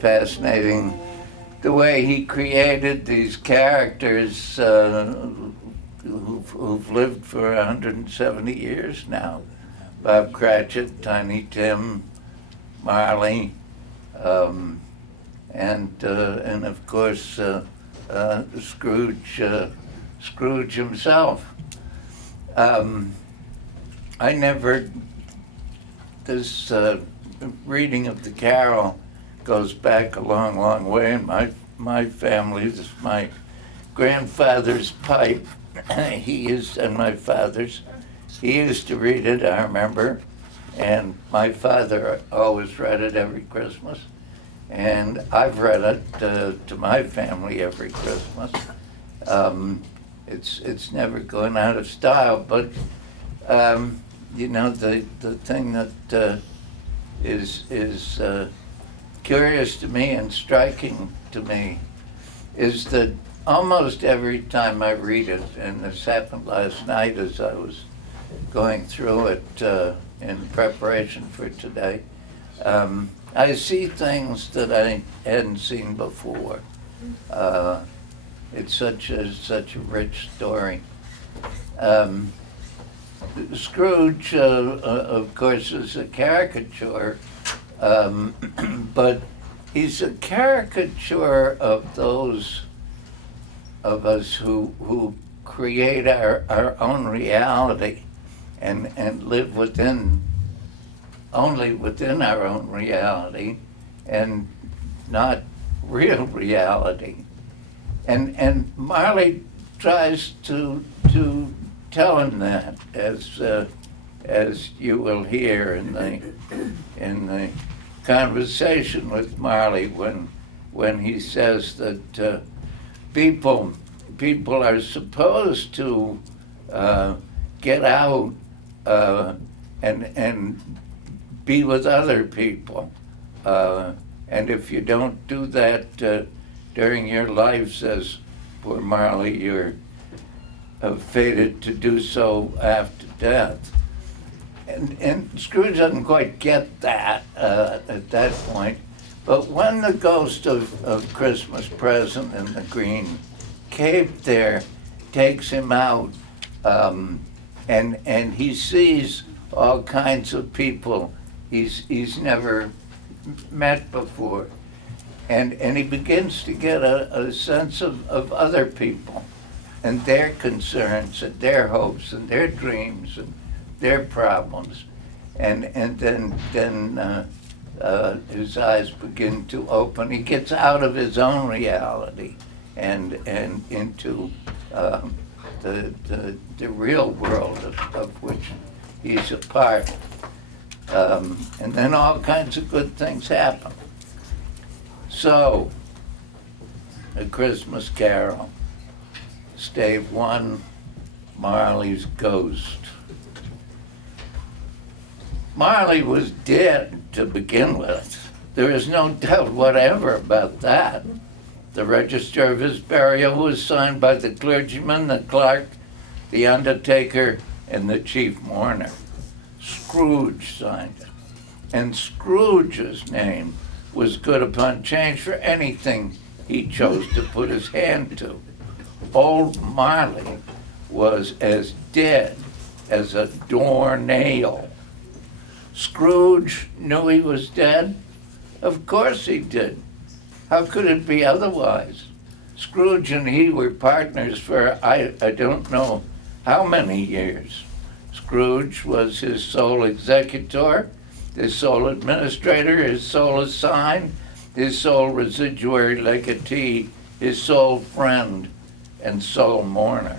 fascinating the way he created these characters who've lived for 170 years now. Bob Cratchit, Tiny Tim, Marley, and of course Scrooge himself. This reading of the carol goes back a long, long way in my family. This is my grandfather's pipe. And my father's. He used to read it, I remember, and my father always read it every Christmas, and I've read it to my family every Christmas. It's never going out of style, but the thing that is curious to me and striking to me is that almost every time I read it, and this happened last night as I was going through it in preparation for today, I see things that I hadn't seen before. It's such a rich story. Scrooge, of course, is a caricature, but he's a caricature of those of us who create our own reality and live only within our own reality and not real reality. And Marley tries to tell him that, as you will hear in the conversation with Marley when he says that people are supposed to get out and be with other people, and if you don't do that during your life, says poor Marley, you're fated to do so after death. And Scrooge doesn't quite get that at that point, but when the ghost of Christmas Present in the green cape there takes him out, and he sees all kinds of people he's never met before, and he begins to get a sense of other people and their concerns and their hopes and their dreams and their problems, and then his eyes begin to open. He gets out of his own reality and into the real world of which he's a part. And then all kinds of good things happen. So, A Christmas Carol, Stave 1, Marley's Ghost. Marley was dead to begin with. There is no doubt whatever about that. The register of his burial was signed by the clergyman, the clerk, the undertaker, and the chief mourner. Scrooge signed it. And Scrooge's name was good upon change for anything he chose to put his hand to. Old Marley was as dead as a doornail. Scrooge knew he was dead? Of course he did. How could it be otherwise? Scrooge and he were partners for I don't know how many years. Scrooge was his sole executor, his sole administrator, his sole assign, his sole residuary legatee, his sole friend, and sole mourner.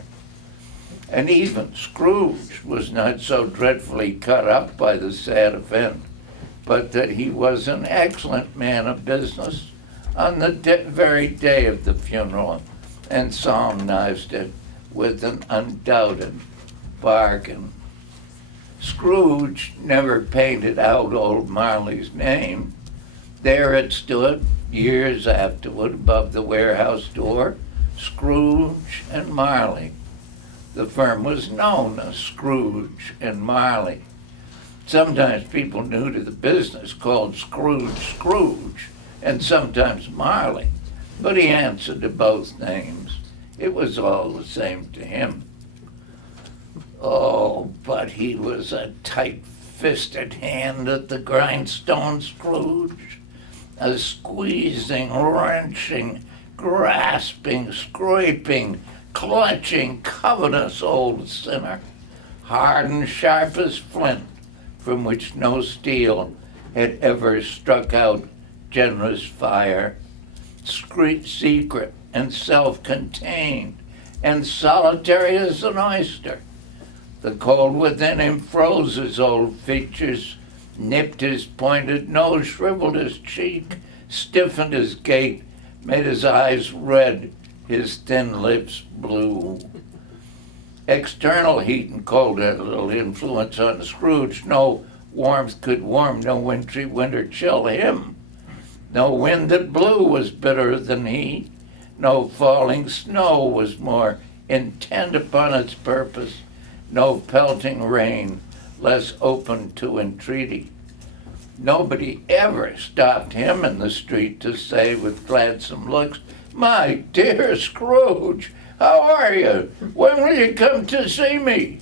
And even Scrooge was not so dreadfully cut up by the sad event, but that he was an excellent man of business on the very day of the funeral, and solemnized it with an undoubted bargain. Scrooge never painted out old Marley's name. There it stood, years afterward, above the warehouse door, Scrooge and Marley. The firm was known as Scrooge and Marley. Sometimes people new to the business called Scrooge, and sometimes Marley, but he answered to both names. It was all the same to him. Oh, but he was a tight-fisted hand at the grindstone, Scrooge. A squeezing, wrenching, grasping, scraping, clutching, covetous old sinner, hard and sharp as flint, from which no steel had ever struck out generous fire, secret and self-contained, and solitary as an oyster. The cold within him froze his old features, nipped his pointed nose, shriveled his cheek, stiffened his gait, made his eyes red, his thin lips blue. External heat and cold had little influence on Scrooge. No warmth could warm, no wintry winter chill him. No wind that blew was bitterer than he. No falling snow was more intent upon its purpose. No pelting rain less open to entreaty. Nobody ever stopped him in the street to say with gladsome looks, "My dear Scrooge, how are you? When will you come to see me?"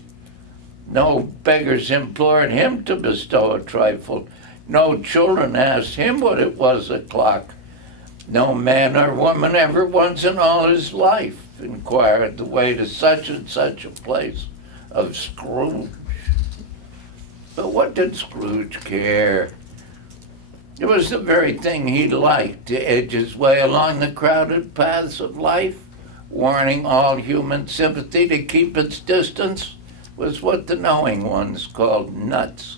No beggars implored him to bestow a trifle. No children asked him what it was o'clock. No man or woman ever once in all his life inquired the way to such and such a place of Scrooge. But what did Scrooge care? It was the very thing he liked, to edge his way along the crowded paths of life, warning all human sympathy to keep its distance, was what the knowing ones called nuts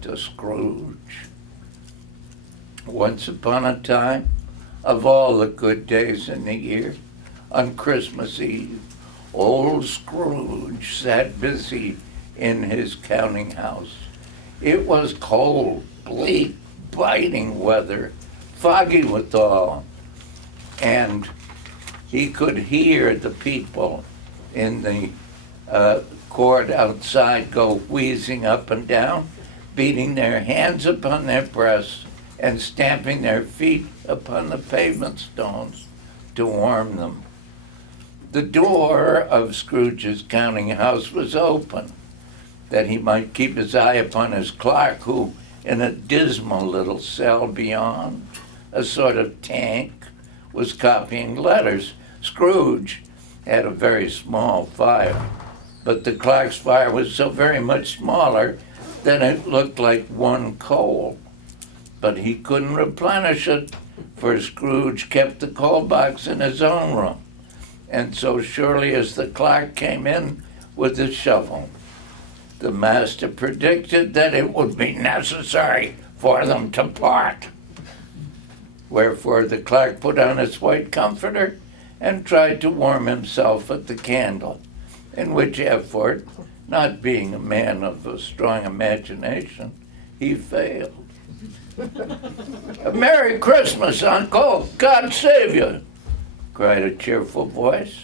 to Scrooge. Once upon a time, of all the good days in the year, on Christmas Eve, old Scrooge sat busy in his counting house. It was cold, bleak, biting weather, foggy withal, and he could hear the people in the court outside go wheezing up and down, beating their hands upon their breasts and stamping their feet upon the pavement stones to warm them. The door of Scrooge's counting house was open, that he might keep his eye upon his clerk, who, in a dismal little cell beyond, a sort of tank, was copying letters. Scrooge had a very small fire, but the clerk's fire was so very much smaller that it looked like one coal. But he couldn't replenish it, for Scrooge kept the coal box in his own room. And so surely as the clerk came in with his shovel, the master predicted that it would be necessary for them to part. Wherefore the clerk put on his white comforter and tried to warm himself at the candle, in which effort, not being a man of a strong imagination, he failed. "A Merry Christmas, Uncle! God save you!" cried a cheerful voice.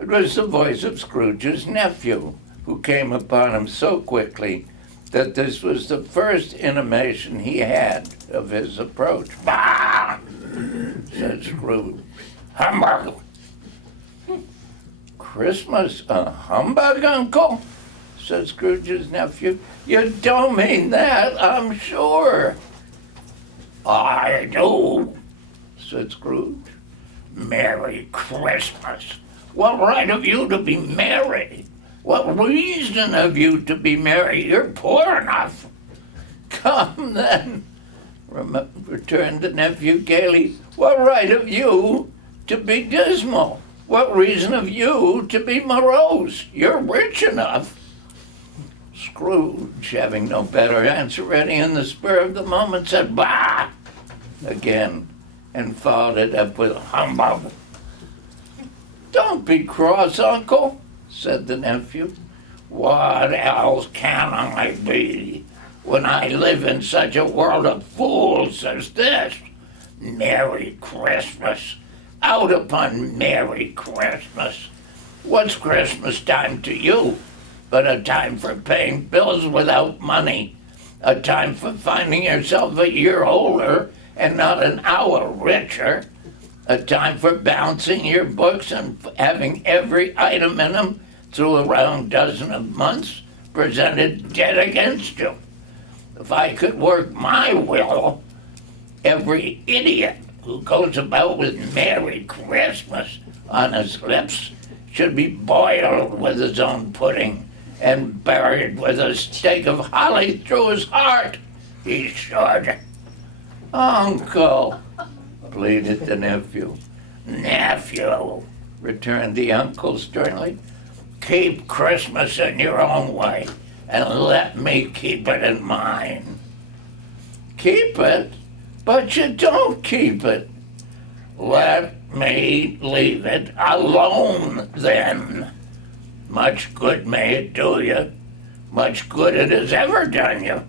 It was the voice of Scrooge's nephew, who came upon him so quickly that this was the first intimation he had of his approach. "Bah!" said Scrooge. "Humbug!" "Christmas a humbug, Uncle?" said Scrooge's nephew. "You don't mean that, I'm sure." "I do," said Scrooge. "Merry Christmas! What right have you to be merry? What reason have you to be merry? You're poor enough." "Come then," returned the nephew gaily. "What right have you to be dismal? What reason have you to be morose? You're rich enough." Scrooge, having no better answer ready in the spur of the moment, said "Bah!" again, and followed it up with "Humbug!" "Don't be cross, Uncle," said the nephew. "What else can I be when I live in such a world of fools as this? Merry Christmas! Out upon Merry Christmas! What's Christmas time to you but a time for paying bills without money, a time for finding yourself a year older and not an hour richer. A time for balancing your books and having every item in them through a round dozen of months presented dead against you. If I could work my will, every idiot who goes about with Merry Christmas on his lips should be boiled with his own pudding and buried with a stake of holly through his heart. He should. Uncle, pleaded the nephew. Nephew, returned the uncle sternly, keep Christmas in your own way and let me keep it in mine. Keep it? But you don't keep it. Let me leave it alone then. Much good may it do you. Much good it has ever done you.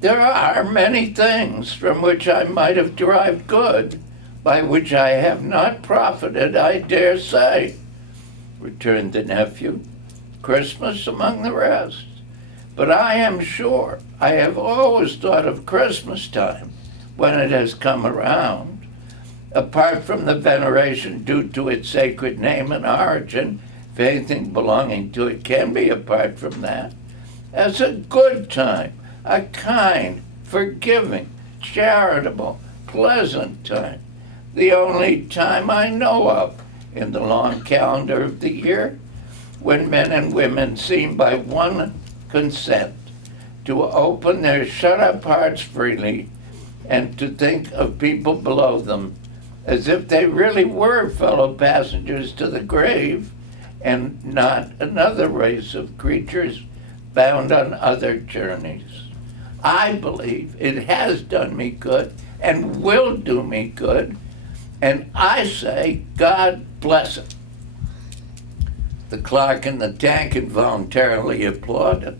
There are many things from which I might have derived good, by which I have not profited, I dare say, returned the nephew, Christmas among the rest. But I am sure I have always thought of Christmas time, when it has come around, apart from the veneration due to its sacred name and origin, if anything belonging to it can be apart from that, as a good time, a kind, forgiving, charitable, pleasant time, the only time I know of in the long calendar of the year, when men and women seem by one consent to open their shut-up hearts freely and to think of people below them as if they really were fellow passengers to the grave and not another race of creatures bound on other journeys. I believe it has done me good and will do me good, and I say God bless it. The clerk in the tank involuntarily applauded.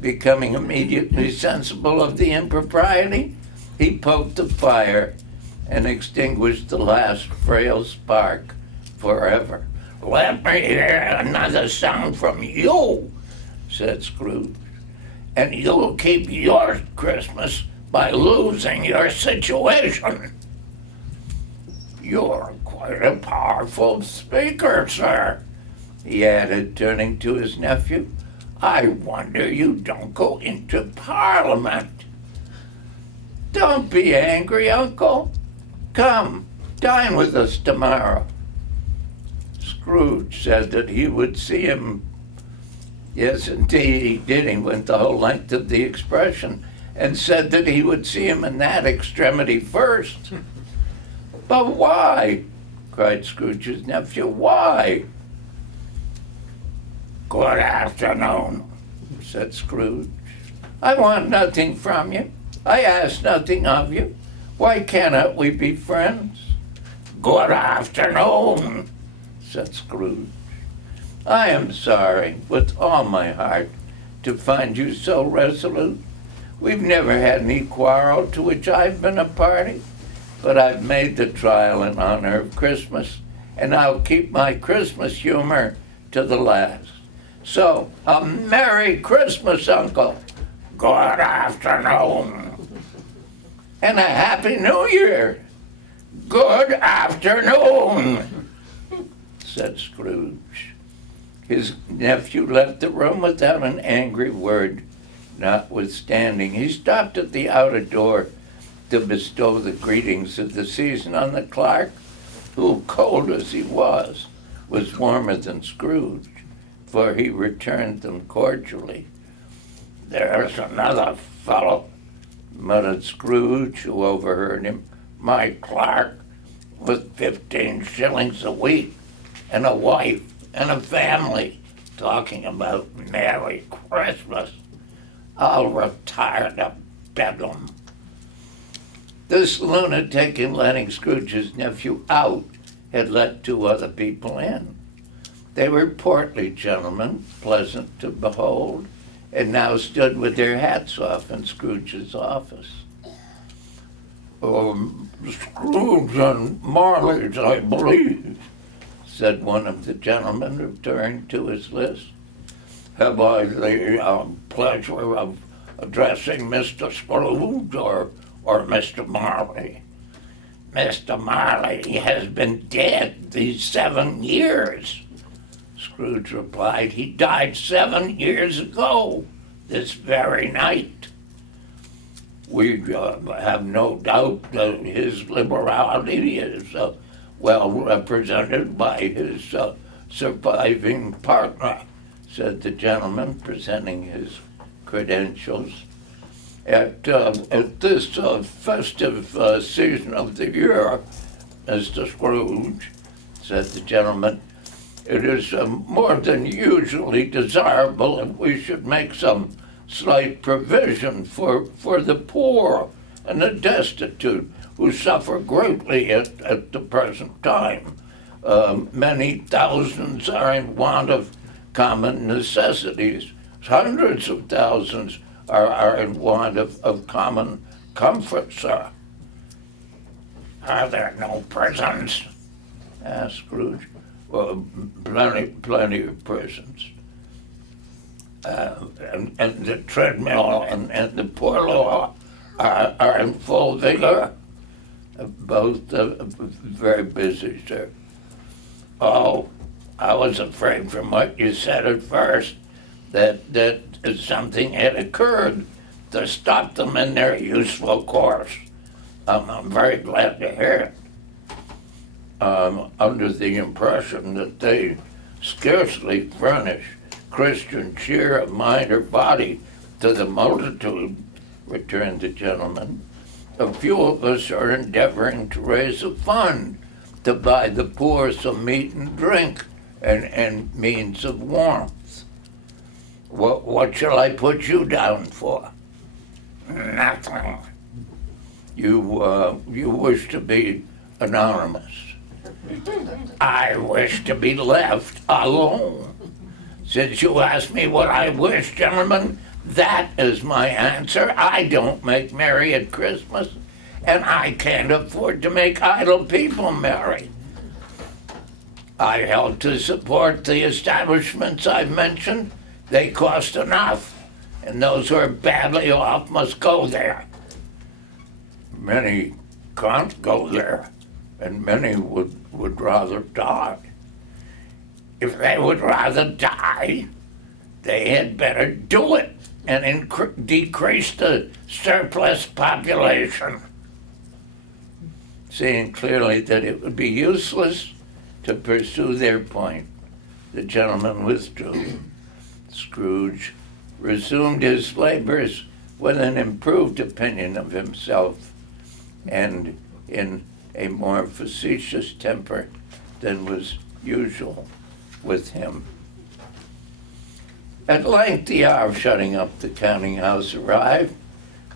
Becoming immediately sensible of the impropriety, he poked the fire and extinguished the last frail spark forever. Let me hear another sound from you, said Scrooge, and you'll keep your Christmas by losing your situation. You're quite a powerful speaker, sir, he added, turning to his nephew. I wonder you don't go into Parliament. Don't be angry, Uncle. Come, dine with us tomorrow. Scrooge said that he would see him. Yes, indeed, he did. He went the whole length of the expression and said that he would see him in that extremity first. But why? Cried Scrooge's nephew. Why? Good afternoon, said Scrooge. I want nothing from you. I ask nothing of you. Why cannot we be friends? Good afternoon, said Scrooge. I am sorry, with all my heart, to find you so resolute. We've never had any quarrel to which I've been a party, but I've made the trial in honor of Christmas, and I'll keep my Christmas humor to the last. So, a Merry Christmas, Uncle. Good afternoon. And a Happy New Year. Good afternoon, said Scrooge. His nephew left the room without an angry word, notwithstanding. He stopped at the outer door to bestow the greetings of the season on the clerk, who, cold as he was warmer than Scrooge, for he returned them cordially. There's another fellow, muttered Scrooge, who overheard him. My clerk, with 15 shillings a week, and a wife, and a family, talking about Merry Christmas. I'll retire to Bedlam. This lunatic, in letting Scrooge's nephew out, had let 2 other people in. They were portly gentlemen, pleasant to behold, and now stood with their hats off in Scrooge's office. Scrooge and Marley's, I believe, said one of the gentlemen, referring to his list. Have I the pleasure of addressing Mr. Scrooge or or Mr. Marley? Mr. Marley has been dead these 7 years. Scrooge replied, he died 7 years ago, this very night. We have no doubt that his liberality is well represented by his surviving partner, said the gentleman, presenting his credentials. At this festive season of the year, Mr. Scrooge, said the gentleman, it is more than usually desirable that we should make some slight provision for the poor and the destitute who suffer greatly at the present time. Many thousands are in want of common necessities. Hundreds of thousands are in want of common comfort, sir. Are there no prisons? Asked Scrooge. Well, plenty of prisons. And the treadmill and the poor law are in full vigor. Both very busy, sir. Oh, I was afraid from what you said at first that something had occurred to stop them in their useful course. I'm very glad to hear it. Under the impression that they scarcely furnish Christian cheer of mind or body to the multitude, returned the gentleman. A few of us are endeavoring to raise a fund to buy the poor some meat and drink and means of warmth. What shall I put you down for? Nothing. You wish to be anonymous. I wish to be left alone. Since you asked me what I wish, gentlemen, that is my answer. I don't make merry at Christmas, and I can't afford to make idle people merry. I help to support the establishments I've mentioned. They cost enough, and those who are badly off must go there. Many can't go there, and many would rather die. If they would rather die, they had better do it and decrease the surplus population. Seeing clearly that it would be useless to pursue their point, the gentleman withdrew. Scrooge resumed his labors with an improved opinion of himself and in a more facetious temper than was usual with him. At length the hour of shutting up the counting house arrived.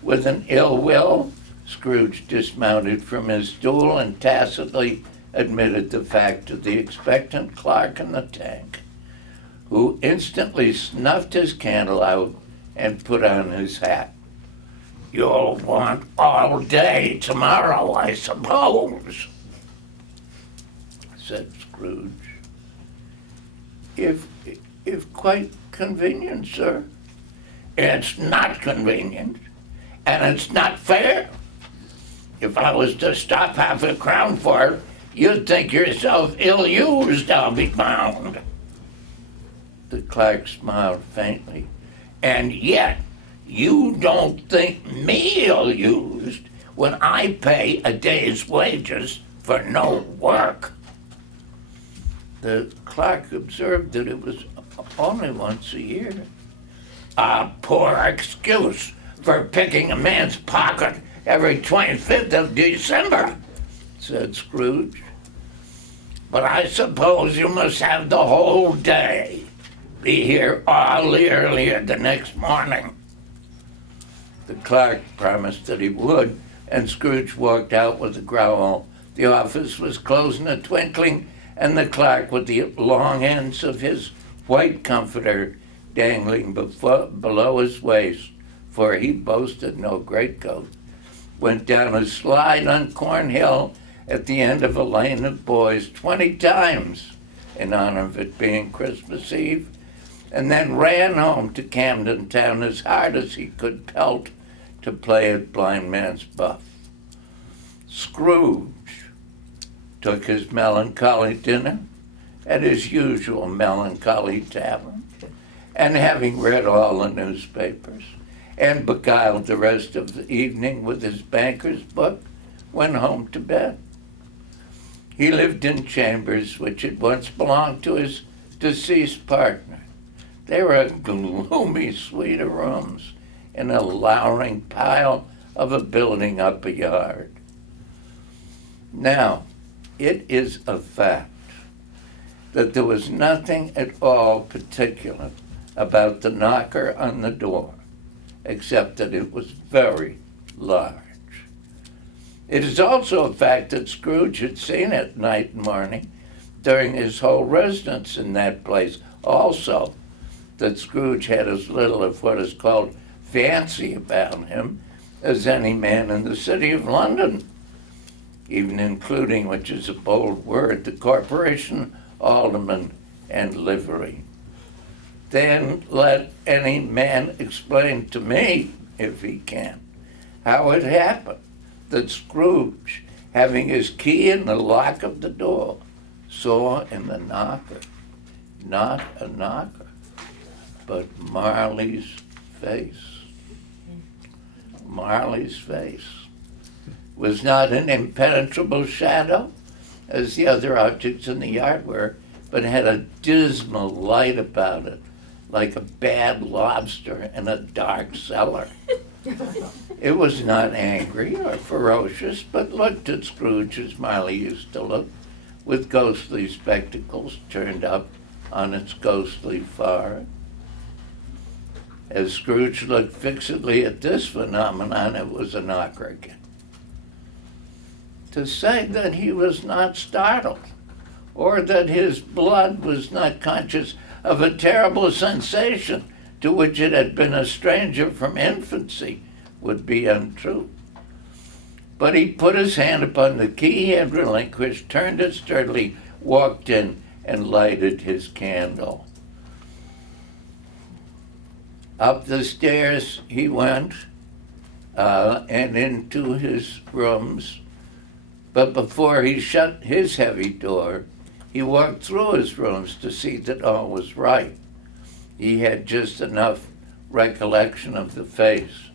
With an ill will, Scrooge dismounted from his stool and tacitly admitted the fact to the expectant clerk in the tank, who instantly snuffed his candle out and put on his hat. You'll want all day tomorrow, I suppose, said Scrooge. If quite convenient, sir. It's not convenient, and it's not fair. If I was to stop half a crown for it, you'd think yourself ill-used, I'll be bound. The clerk smiled faintly. And yet, you don't think me ill-used when I pay a day's wages for no work. The clerk observed that it was only once a year. A poor excuse for picking a man's pocket every 25th of December, said Scrooge. But I suppose you must have the whole day. Be here all the earlier the next morning. The clerk promised that he would, and Scrooge walked out with a growl. The office was closed in a twinkling, and the clerk, with the long ends of his white comforter dangling below his waist, for he boasted no greatcoat, went down a slide on Cornhill at the end of a lane of boys 20 times in honor of it being Christmas Eve, and then ran home to Camden Town as hard as he could pelt to play at blind man's buff. Scrooge took his melancholy dinner at his usual melancholy tavern, and having read all the newspapers and beguiled the rest of the evening with his banker's book, went home to bed. He lived in chambers which had once belonged to his deceased partner. They were a gloomy suite of rooms in a lowering pile of a building up a yard. Now, it is a fact that there was nothing at all particular about the knocker on the door, except that it was very large. It is also a fact that Scrooge had seen it night and morning during his whole residence in that place. Also, that Scrooge had as little of what is called fancy about him as any man in the city of London, even including, which is a bold word, the corporation, alderman, and livery. Then let any man explain to me, if he can, how it happened that Scrooge, having his key in the lock of the door, saw in the knocker not a knocker, but Marley's face. Marley's face was not an impenetrable shadow, as the other objects in the yard were, but had a dismal light about it, like a bad lobster in a dark cellar. It was not angry or ferocious, but looked at Scrooge as Marley used to look, with ghostly spectacles turned up on its ghostly forehead. As Scrooge looked fixedly at this phenomenon, it was a knocker again. To say that he was not startled, or that his blood was not conscious of a terrible sensation to which it had been a stranger from infancy, would be untrue. But he put his hand upon the key he had relinquished, turned it sturdily, walked in, and lighted his candle. Up the stairs he went, and into his rooms. But before he shut his heavy door, he walked through his rooms to see that all was right. He had just enough recollection of the face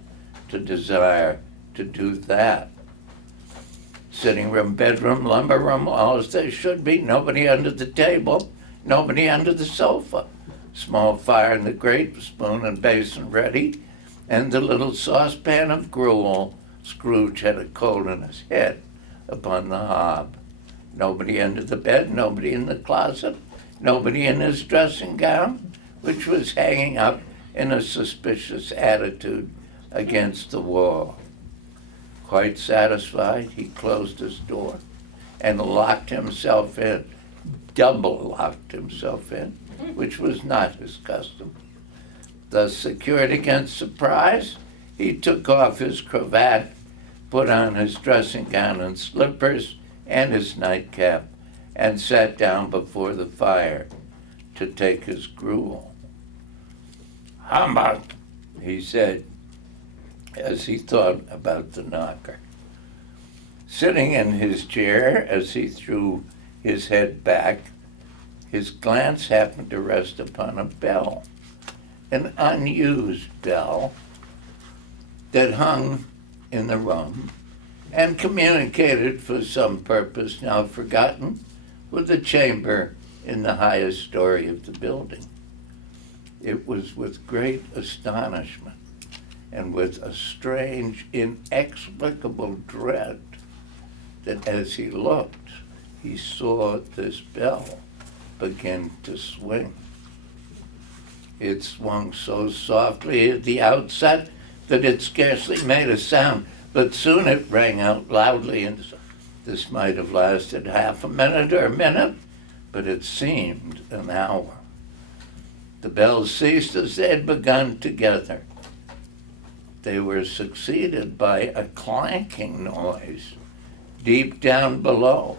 to desire to do that. Sitting room, bedroom, lumber room, all as they should be. Nobody under the table, nobody under the sofa. Small fire in the grate, spoon and basin ready, and the little saucepan of gruel. Scrooge had a cold in his head upon the hob. Nobody under the bed, nobody in the closet, nobody in his dressing gown, which was hanging up in a suspicious attitude against the wall. Quite satisfied, he closed his door and locked himself in, double locked himself in, which was not his custom. Thus secured against surprise, he took off his cravat, put on his dressing gown and slippers and his nightcap, and sat down before the fire to take his gruel. "Humbug," he said, as he thought about the knocker. Sitting in his chair, as he threw his head back, his glance happened to rest upon a bell, an unused bell that hung in the room and communicated for some purpose now forgotten with the chamber in the highest story of the building. It was with great astonishment and with a strange, inexplicable dread that as he looked, he saw this bell begin to swing. It swung so softly at the outset that it scarcely made a sound, but soon it rang out loudly, and this might have lasted half a minute or a minute, but it seemed an hour. The bells ceased as they had begun together. They were succeeded by a clanking noise deep down below,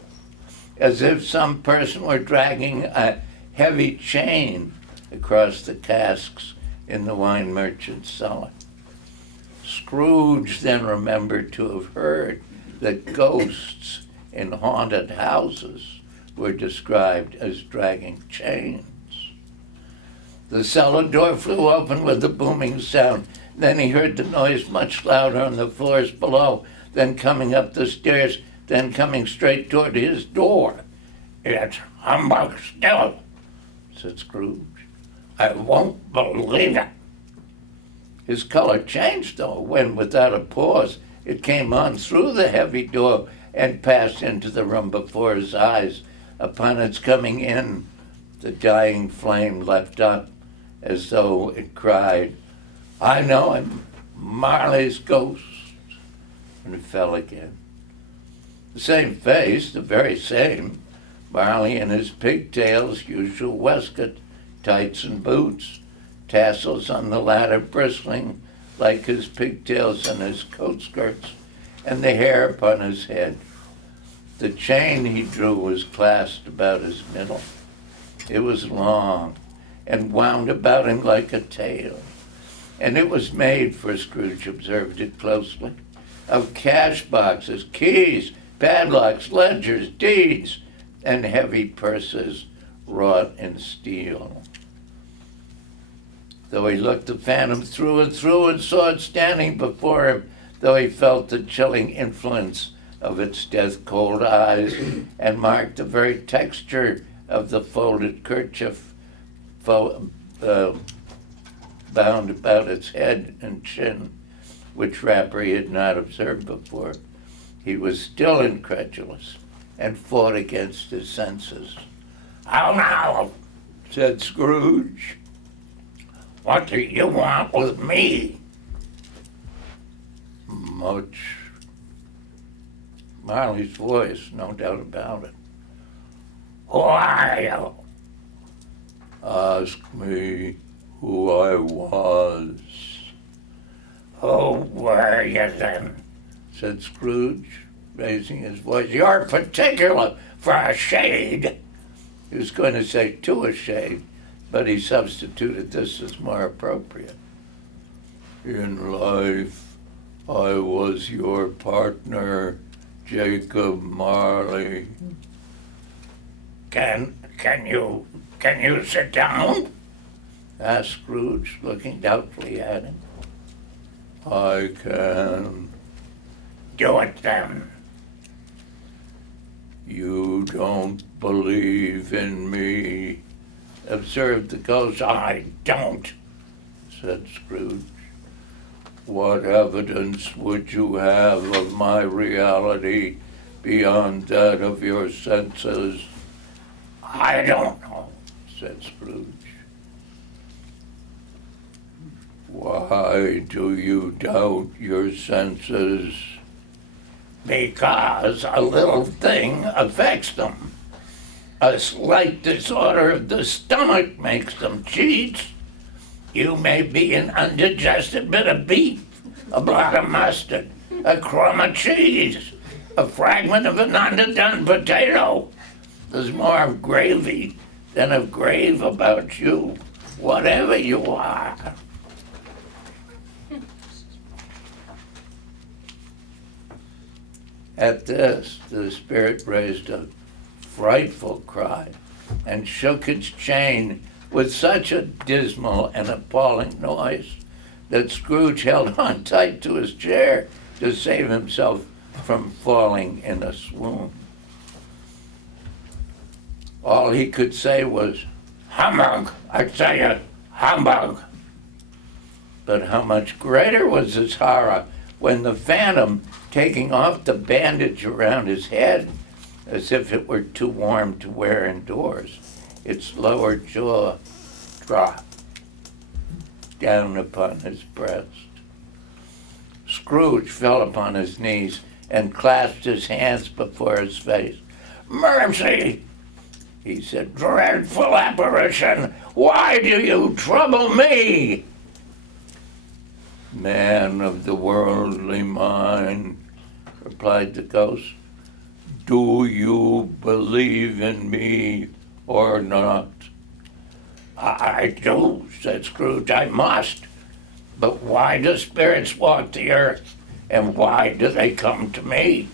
as if some person were dragging a heavy chain across the casks in the wine merchant's cellar. Scrooge then remembered to have heard that ghosts in haunted houses were described as dragging chains. The cellar door flew open with a booming sound. Then he heard the noise much louder on the floors below, then coming up the stairs, then coming straight toward his door. "It's humbug still," said Scrooge. "I won't believe it." His color changed, though, when, without a pause, it came on through the heavy door and passed into the room before his eyes. Upon its coming in, the dying flame leapt up as though it cried, "I know him, Marley's ghost," and it fell again. The same face, the very same, Marley in his pigtails, usual waistcoat, tights and boots, tassels on the latter bristling like his pigtails and his coat skirts, and the hair upon his head. The chain he drew was clasped about his middle. It was long and wound about him like a tail, and it was made, for Scrooge observed it closely, of cash boxes, keys, padlocks, ledgers, deeds, and heavy purses wrought in steel. Though he looked the phantom through and through and saw it standing before him, though he felt the chilling influence of its death-cold eyes and marked the very texture of the folded kerchief bound about its head and chin, which wrapper he had not observed before, he was still incredulous and fought against his senses. "How now?" said Scrooge. "What do you want with me?" Much. Marley's voice, no doubt about it. "Who are you?" "Ask me who I was." "Who were you then?" said Scrooge, raising his voice. "You're particular for a shade." He was going to say to a shade, but he substituted this as more appropriate. "In life, I was your partner, Jacob Marley." Can you sit down?" asked Scrooge, looking doubtfully at him. "I can." "Do it then." "You don't believe in me," observed the ghost. "I don't," said Scrooge. "What evidence would you have of my reality beyond that of your senses?" "I don't know," said Scrooge. "Why do you doubt your senses?" "Because a little thing affects them. A slight disorder of the stomach makes them cheats. You may be an undigested bit of beef, a blot of mustard, a crumb of cheese, a fragment of an underdone potato. There's more of gravy than of grave about you, whatever you are." At this, the spirit raised a frightful cry and shook its chain with such a dismal and appalling noise that Scrooge held on tight to his chair to save himself from falling in a swoon. All he could say was, "Humbug, I tell you, humbug." But how much greater was his horror when the phantom, taking off the bandage around his head, as if it were too warm to wear indoors, its lower jaw dropped down upon his breast. Scrooge fell upon his knees and clasped his hands before his face. "Mercy!" he said. "Dreadful apparition! Why do you trouble me?" "Man of the worldly mind," replied the ghost, "do you believe in me or not?" "I do," said Scrooge. "I must. But why do spirits walk the earth, and why do they come to me?"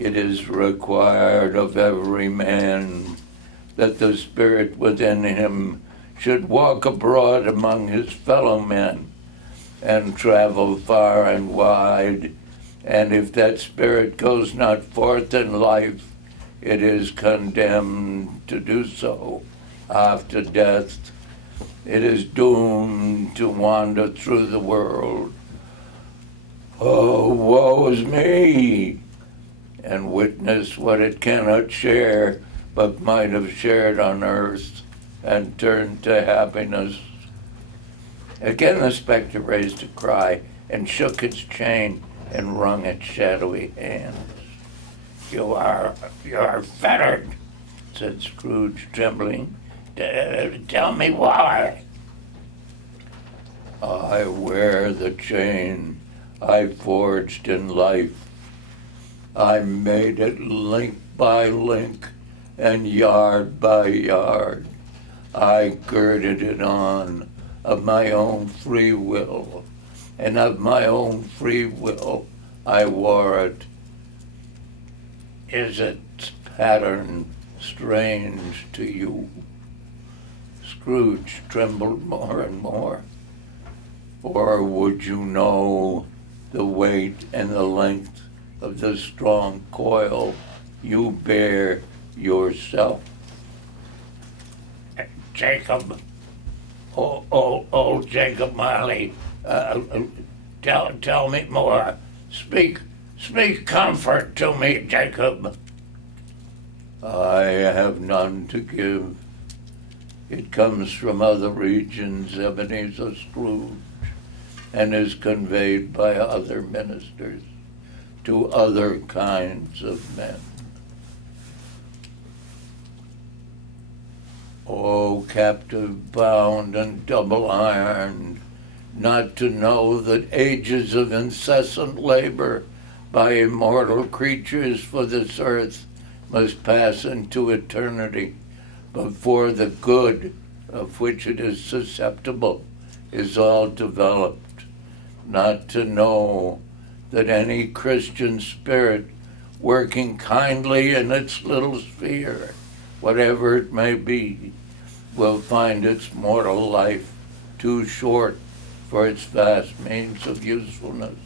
It is required of every man that the spirit within him should walk abroad among his fellow men and travel far and wide, and if that spirit goes not forth in life, it is condemned to do so after death. It is doomed to wander through the world. Oh, woe is me! And witness what it cannot share, but might have shared on earth and turned to happiness. Again the spectre raised a cry and shook its chain and wrung its shadowy hands. You are fettered, said Scrooge, trembling. Tell me why. I wear the chain I forged in life. I made it link by link and yard by yard. I girded it on of my own free will, and of my own free will I wore it. Is its pattern strange to you? Scrooge trembled more and more. Or would you know the weight and the length of the strong coil you bear yourself? Jacob, old Jacob Marley, tell me more. Speak comfort to me, Jacob. I have none to give. It comes from other regions, Ebenezer Scrooge, and is conveyed by other ministers to other kinds of men. O captive bound and double ironed, not to know that ages of incessant labor by immortal creatures for this earth must pass into eternity before the good of which it is susceptible is all developed, not to know that any Christian spirit working kindly in its little sphere, whatever it may be, will find its mortal life too short for its vast means of usefulness,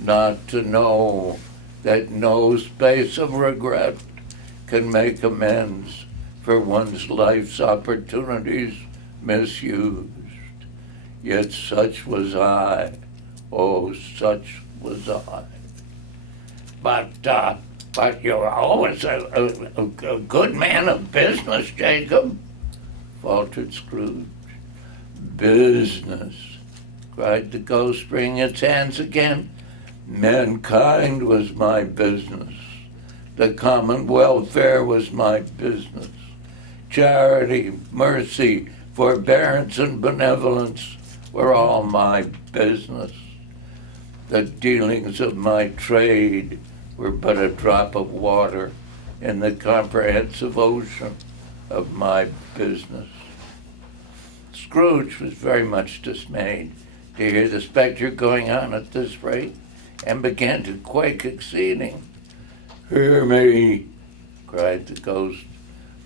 not to know that no space of regret can make amends for one's life's opportunities misused. Yet such was I, oh, such was I. But you're always a good man of business, Jacob, faltered Scrooge. Business, cried the ghost, wringing its hands again. Mankind was my business. The common welfare was my business. Charity, mercy, forbearance, and benevolence were all my business. The dealings of my trade were but a drop of water in the comprehensive ocean of my business. Scrooge was very much dismayed to hear the spectre going on at this rate, and began to quake exceeding. Hear me, cried the ghost.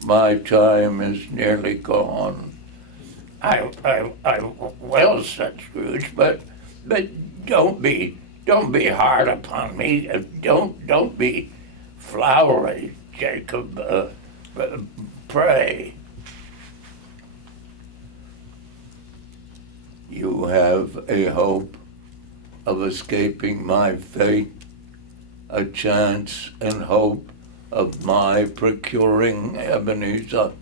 My time is nearly gone. I will, said Scrooge, but don't be hard upon me. Don't be flowery, Jacob. Pray. You have a hope of escaping my fate, a chance and hope of my procuring Ebenezer.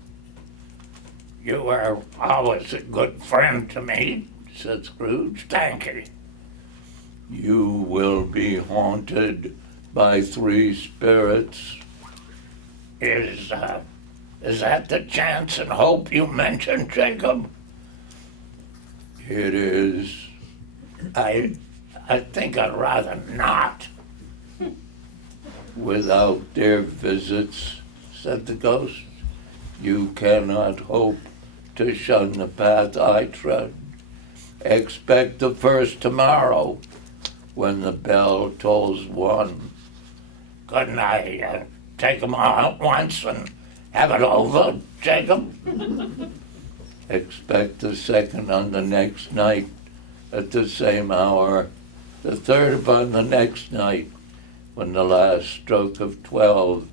You are always a good friend to me, said Scrooge. Thank you. You will be haunted by 3 spirits. Is that the chance and hope you mentioned, Jacob? It is. I think I'd rather not. Without their visits, said the ghost, you cannot hope to shun the path I tread. Expect the first tomorrow, when the bell tolls 1, Couldn't I take them all at once and have it over, Jacob? Expect the second on the next night at the same hour, the third upon the next night, when the last stroke of 12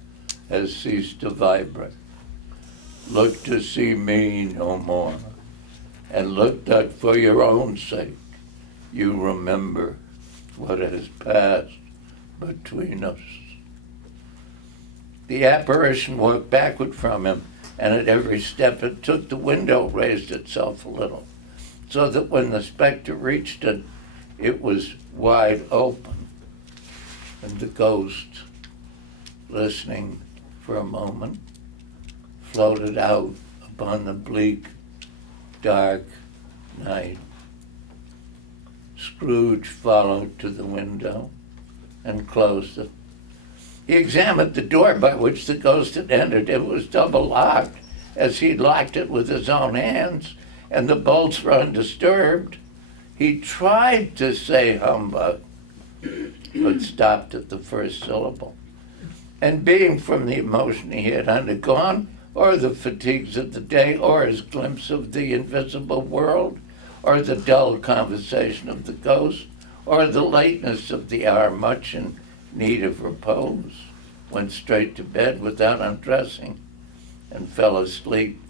has ceased to vibrate. Look to see me no more, and look that for your own sake you remember what has passed between us. The apparition walked backward from him, and at every step it took, the window raised itself a little, so that when the specter reached it, it was wide open. And the ghost, listening for a moment, floated out upon the bleak, dark night. Scrooge followed to the window and closed it. He examined the door by which the ghost had entered. It was double locked, as he'd locked it with his own hands, and the bolts were undisturbed. He tried to say humbug, but stopped at the first syllable. And being from the emotion he had undergone, or the fatigues of the day, or his glimpse of the invisible world, or the dull conversation of the ghost, or the lateness of the hour, much in need of repose, went straight to bed without undressing, and fell asleep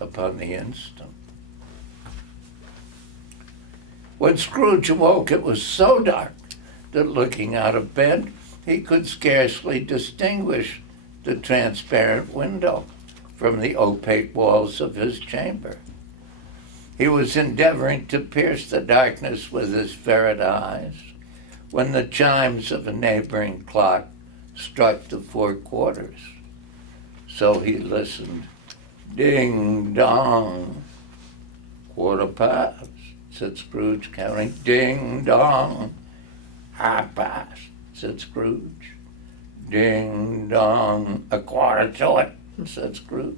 upon the instant. When Scrooge awoke, it was so dark that looking out of bed, he could scarcely distinguish the transparent window from the opaque walls of his chamber. He was endeavoring to pierce the darkness with his ferret eyes when the chimes of a neighboring clock struck the 4 quarters. So he listened. Ding dong. 1:15, said Scrooge, counting. Ding dong. 1/2 said Scrooge. Ding dong. 1/4 to it, said Scrooge.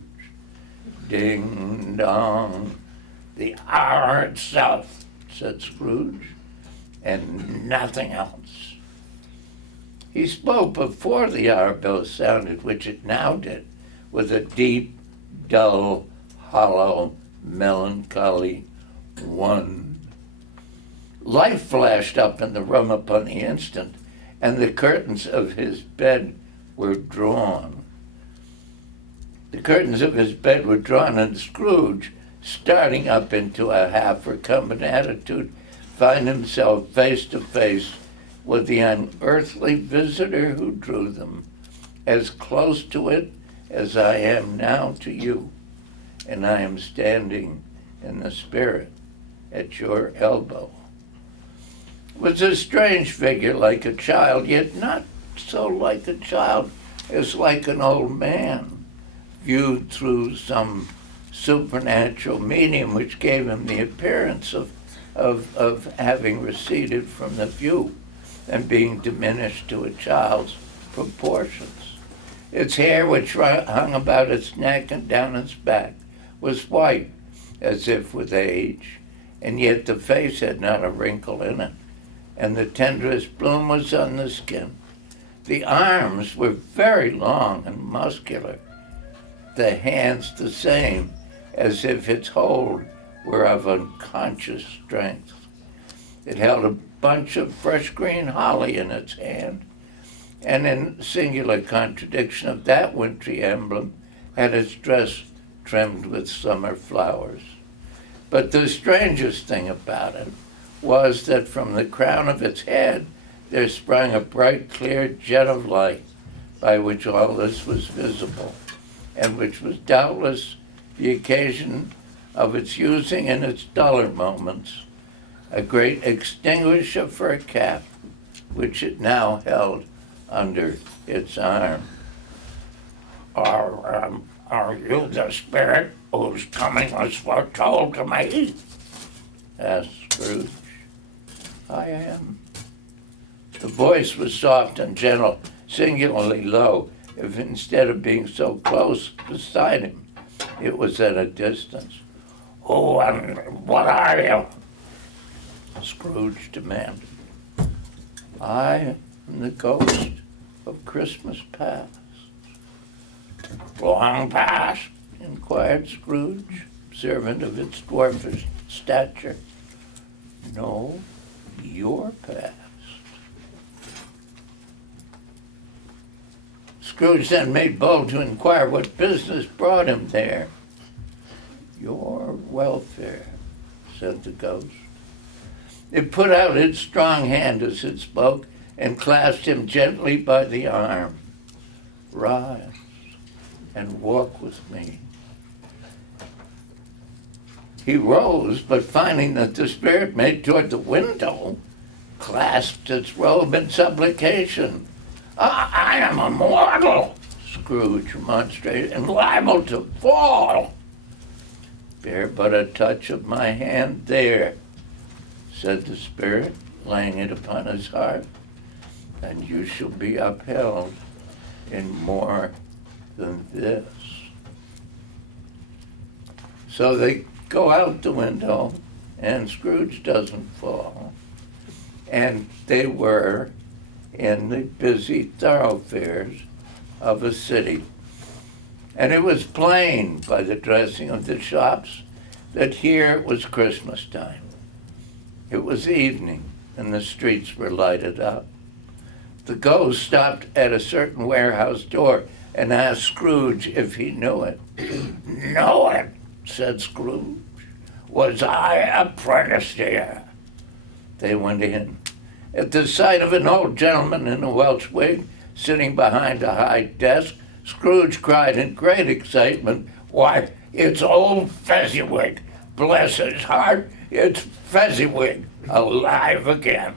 Ding dong. The hour itself, said Scrooge, and nothing else. He spoke before the hour bell sounded, which it now did, with a deep, dull, hollow, melancholy 1. Light flashed up in the room upon the instant, and the curtains of his bed were drawn. The curtains of his bed were drawn, and Scrooge, starting up into a half-recumbent attitude, found himself face to face with the unearthly visitor who drew them, as close to it as I am now to you, and I am standing in the spirit at your elbow. It was a strange figure, like a child, yet not so like a child as like an old man, viewed through some supernatural medium which gave him the appearance of having receded from the view and being diminished to a child's proportions. Its hair, which hung about its neck and down its back, was white, as if with age, and yet the face had not a wrinkle in it, and the tenderest bloom was on the skin. The arms were very long and muscular, the hands the same, as if its hold were of unconscious strength. It held a bunch of fresh green holly in its hand, and in singular contradiction of that wintry emblem, had its dress trimmed with summer flowers. But the strangest thing about it was that from the crown of its head there sprang a bright, clear jet of light by which all this was visible, and which was doubtless the occasion of its using in its duller moments a great extinguisher for a cap, which it now held under its arm. Are you the spirit whose coming was foretold to me? Asked Scrooge. I am. The voice was soft and gentle, singularly low, if instead of being so close beside him, it was at a distance. Who and what are you? Scrooge demanded. I am the ghost of Christmas past. Long past? Inquired Scrooge, observant of its dwarfish stature. No, your past. Scrooge then made bold to inquire what business brought him there. Your welfare, said the ghost. It put out its strong hand as it spoke and clasped him gently by the arm. Rise and walk with me. He rose, but finding that the spirit made toward the window, clasped its robe in supplication. I am a mortal, Scrooge remonstrated, and liable to fall. Bear but a touch of my hand there, said the spirit, laying it upon his heart, and you shall be upheld in more than this. So they go out the window, and Scrooge doesn't fall. And they were in the busy thoroughfares of a city. And it was plain by the dressing of the shops that here it was Christmas time. It was evening, and the streets were lighted up. The ghost stopped at a certain warehouse door and asked Scrooge if he knew it. Know it, said Scrooge. Was I apprenticed here? They went in. At the sight of an old gentleman in a Welsh wig sitting behind a high desk, Scrooge cried in great excitement, Why, it's old Fezziwig. Bless his heart, it's Fezziwig, alive again.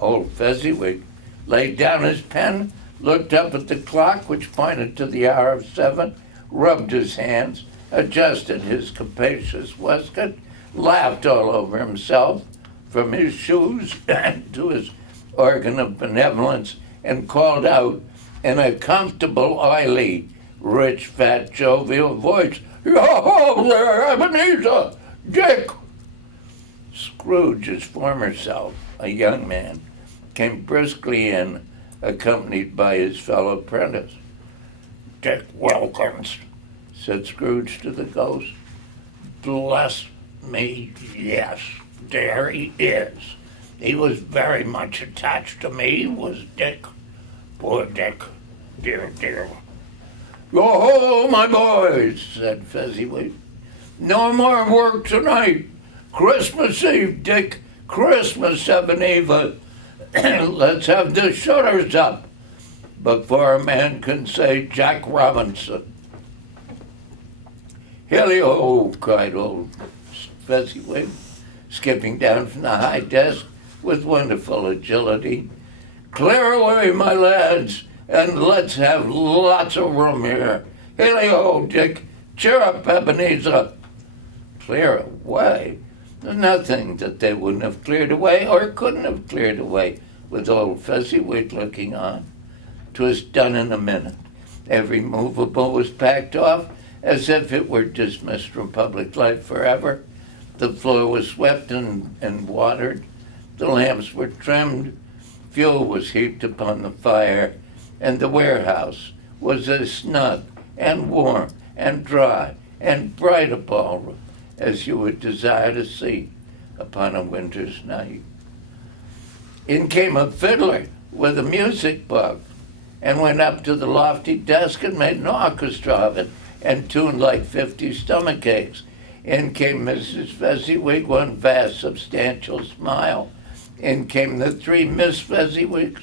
Old Fezziwig laid down his pen, looked up at the clock, which pointed to the hour of 7, rubbed his hands, adjusted his capacious waistcoat, laughed all over himself, from his shoes to his organ of benevolence, and called out in a comfortable, oily, rich, fat, jovial voice, Yo there, Ebenezer! Dick! Scrooge, his former self, a young man, came briskly in, accompanied by his fellow apprentice. Dick Wilkins, said Scrooge to the ghost. Bless me, yes. There he is. He was very much attached to me, was Dick. Poor Dick. Dear, dear. Yo-ho, my boys, said Fezziwig. No more work tonight. Christmas Eve, Dick. Christmas, Ebenezer. Let's have the shutters up before a man can say Jack Robinson. Hilly-ho, cried old Fezziwig, skipping down from the high desk with wonderful agility. Clear away, my lads, and let's have lots of room here. Hilly-ho, Dick. Cheer up, Ebenezer. Clear away? Nothing that they wouldn't have cleared away or couldn't have cleared away with old Fezziwig looking on. 'Twas done in a minute. Every movable was packed off as if it were dismissed from public life forever. The floor was swept and watered. The lamps were trimmed. Fuel was heaped upon the fire. And the warehouse was as snug and warm and dry and bright a ballroom as you would desire to see upon a winter's night. In came a fiddler with a music book and went up to the lofty desk and made an orchestra of it and tuned like 50 stomach aches. In came Mrs. Fezziwig, one vast, substantial smile. In came the 3 Miss Fezziwigs,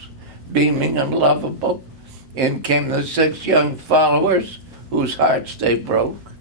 beaming and lovable. In came the 6 young followers, whose hearts they broke.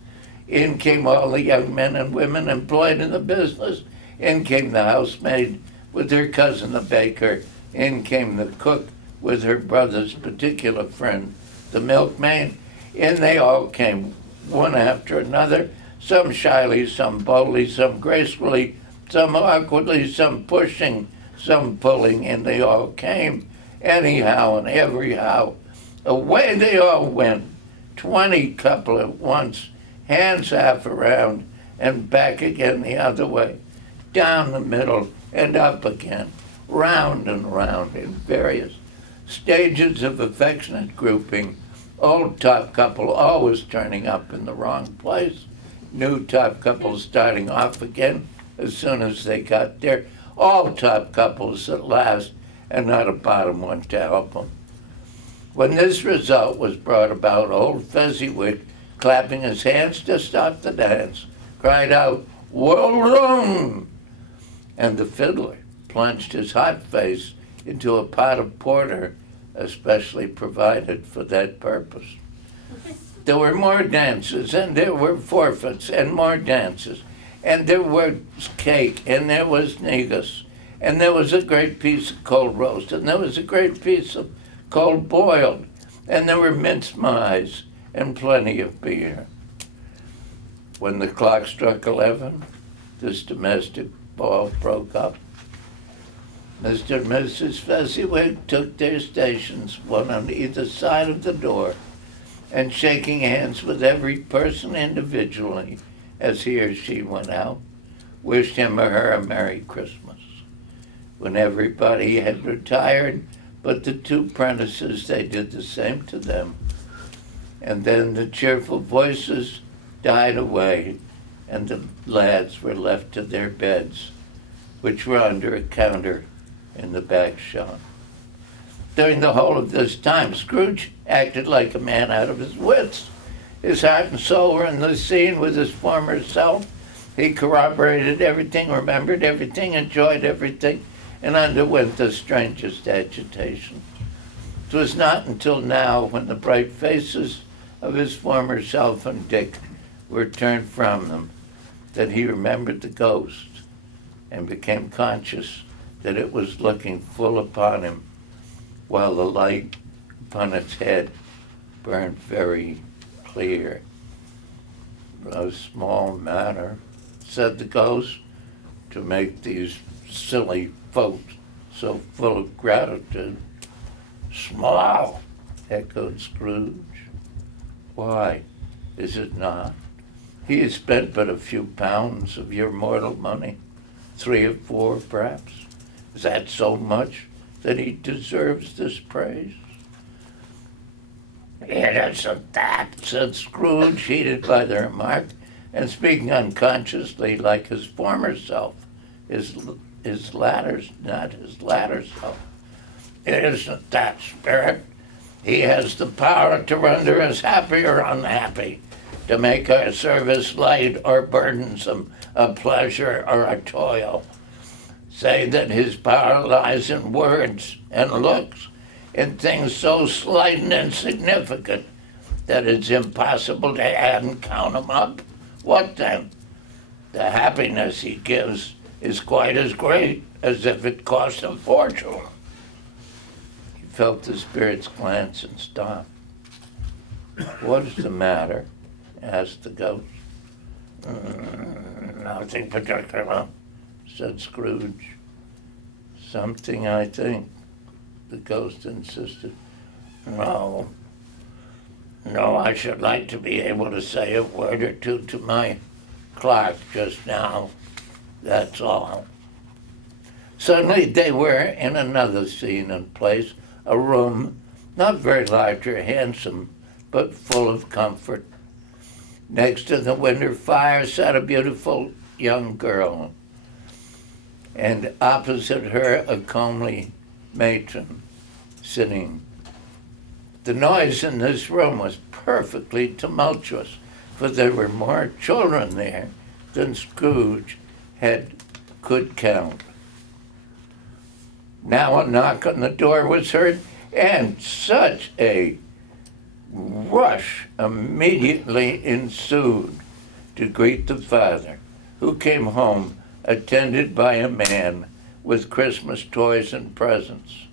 In came all the young men and women employed in the business. In came the housemaid with her cousin, the baker. In came the cook with her brother's particular friend, the milkmaid. In they all came, one after another, some shyly, some boldly, some gracefully, some awkwardly, some pushing, some pulling, and they all came, anyhow and everyhow. Away they all went, 20 couple at once, hands half around, and back again the other way, down the middle and up again, round and round in various stages of affectionate grouping, old top couple always turning up in the wrong place, new top couples starting off again as soon as they got there, all top couples at last, and not a bottom one to help them. When this result was brought about, old Fezziwig, clapping his hands to stop the dance, cried out, "Well done!" And the fiddler plunged his hot face into a pot of porter especially provided for that purpose. There were more dances, and there were forfeits, and more dances, and there was cake, and there was negus, and there was a great piece of cold roast, and there was a great piece of cold boiled, and there were mince pies, and plenty of beer. When the clock struck 11, this domestic ball broke up. Mr. and Mrs. Fezziwig took their stations, one on either side of the door, and shaking hands with every person individually as he or she went out, wished him or her a Merry Christmas. When everybody had retired but the two apprentices, they did the same to them. And then the cheerful voices died away, and the lads were left to their beds, which were under a counter in the back shop. During the whole of this time, Scrooge acted like a man out of his wits. His heart and soul were in the scene with his former self. He corroborated everything, remembered everything, enjoyed everything, and underwent the strangest agitation. It was not until now, when the bright faces of his former self and Dick were turned from them, that he remembered the ghost and became conscious that it was looking full upon him, while the light upon its head burned very clear. "A small matter," said the ghost, "to make these silly folks so full of gratitude." "Small," echoed Scrooge. "Why, is it not? He has spent but a few pounds of your mortal money, 3 or 4 perhaps. Is that so much that he deserves this praise?" "It isn't that," said Scrooge, heated by the remark, and speaking unconsciously like his former self, his latter, not his latter self. "It isn't that, Spirit. He has the power to render us happy or unhappy, to make our service light or burdensome, a pleasure or a toil. Say that his power lies in words and looks, in things so slight and insignificant that it's impossible to add and count them up. What then? The happiness he gives is quite as great as if it cost a fortune." He felt the Spirit's glance and stopped. "What is the matter?" asked the ghost. "Nothing particular," said Scrooge. "Something, I think," the ghost insisted. No, I should like to be able to say a word or two to my clerk just now. That's all." Suddenly they were in another scene and place, a room, not very large or handsome, but full of comfort. Next to the winter fire sat a beautiful young girl, and opposite her a comely matron sitting. The noise in this room was perfectly tumultuous, for there were more children there than Scrooge could count. Now a knock on the door was heard, and such a rush immediately ensued to greet the father, who came home attended by a man with Christmas toys and presents.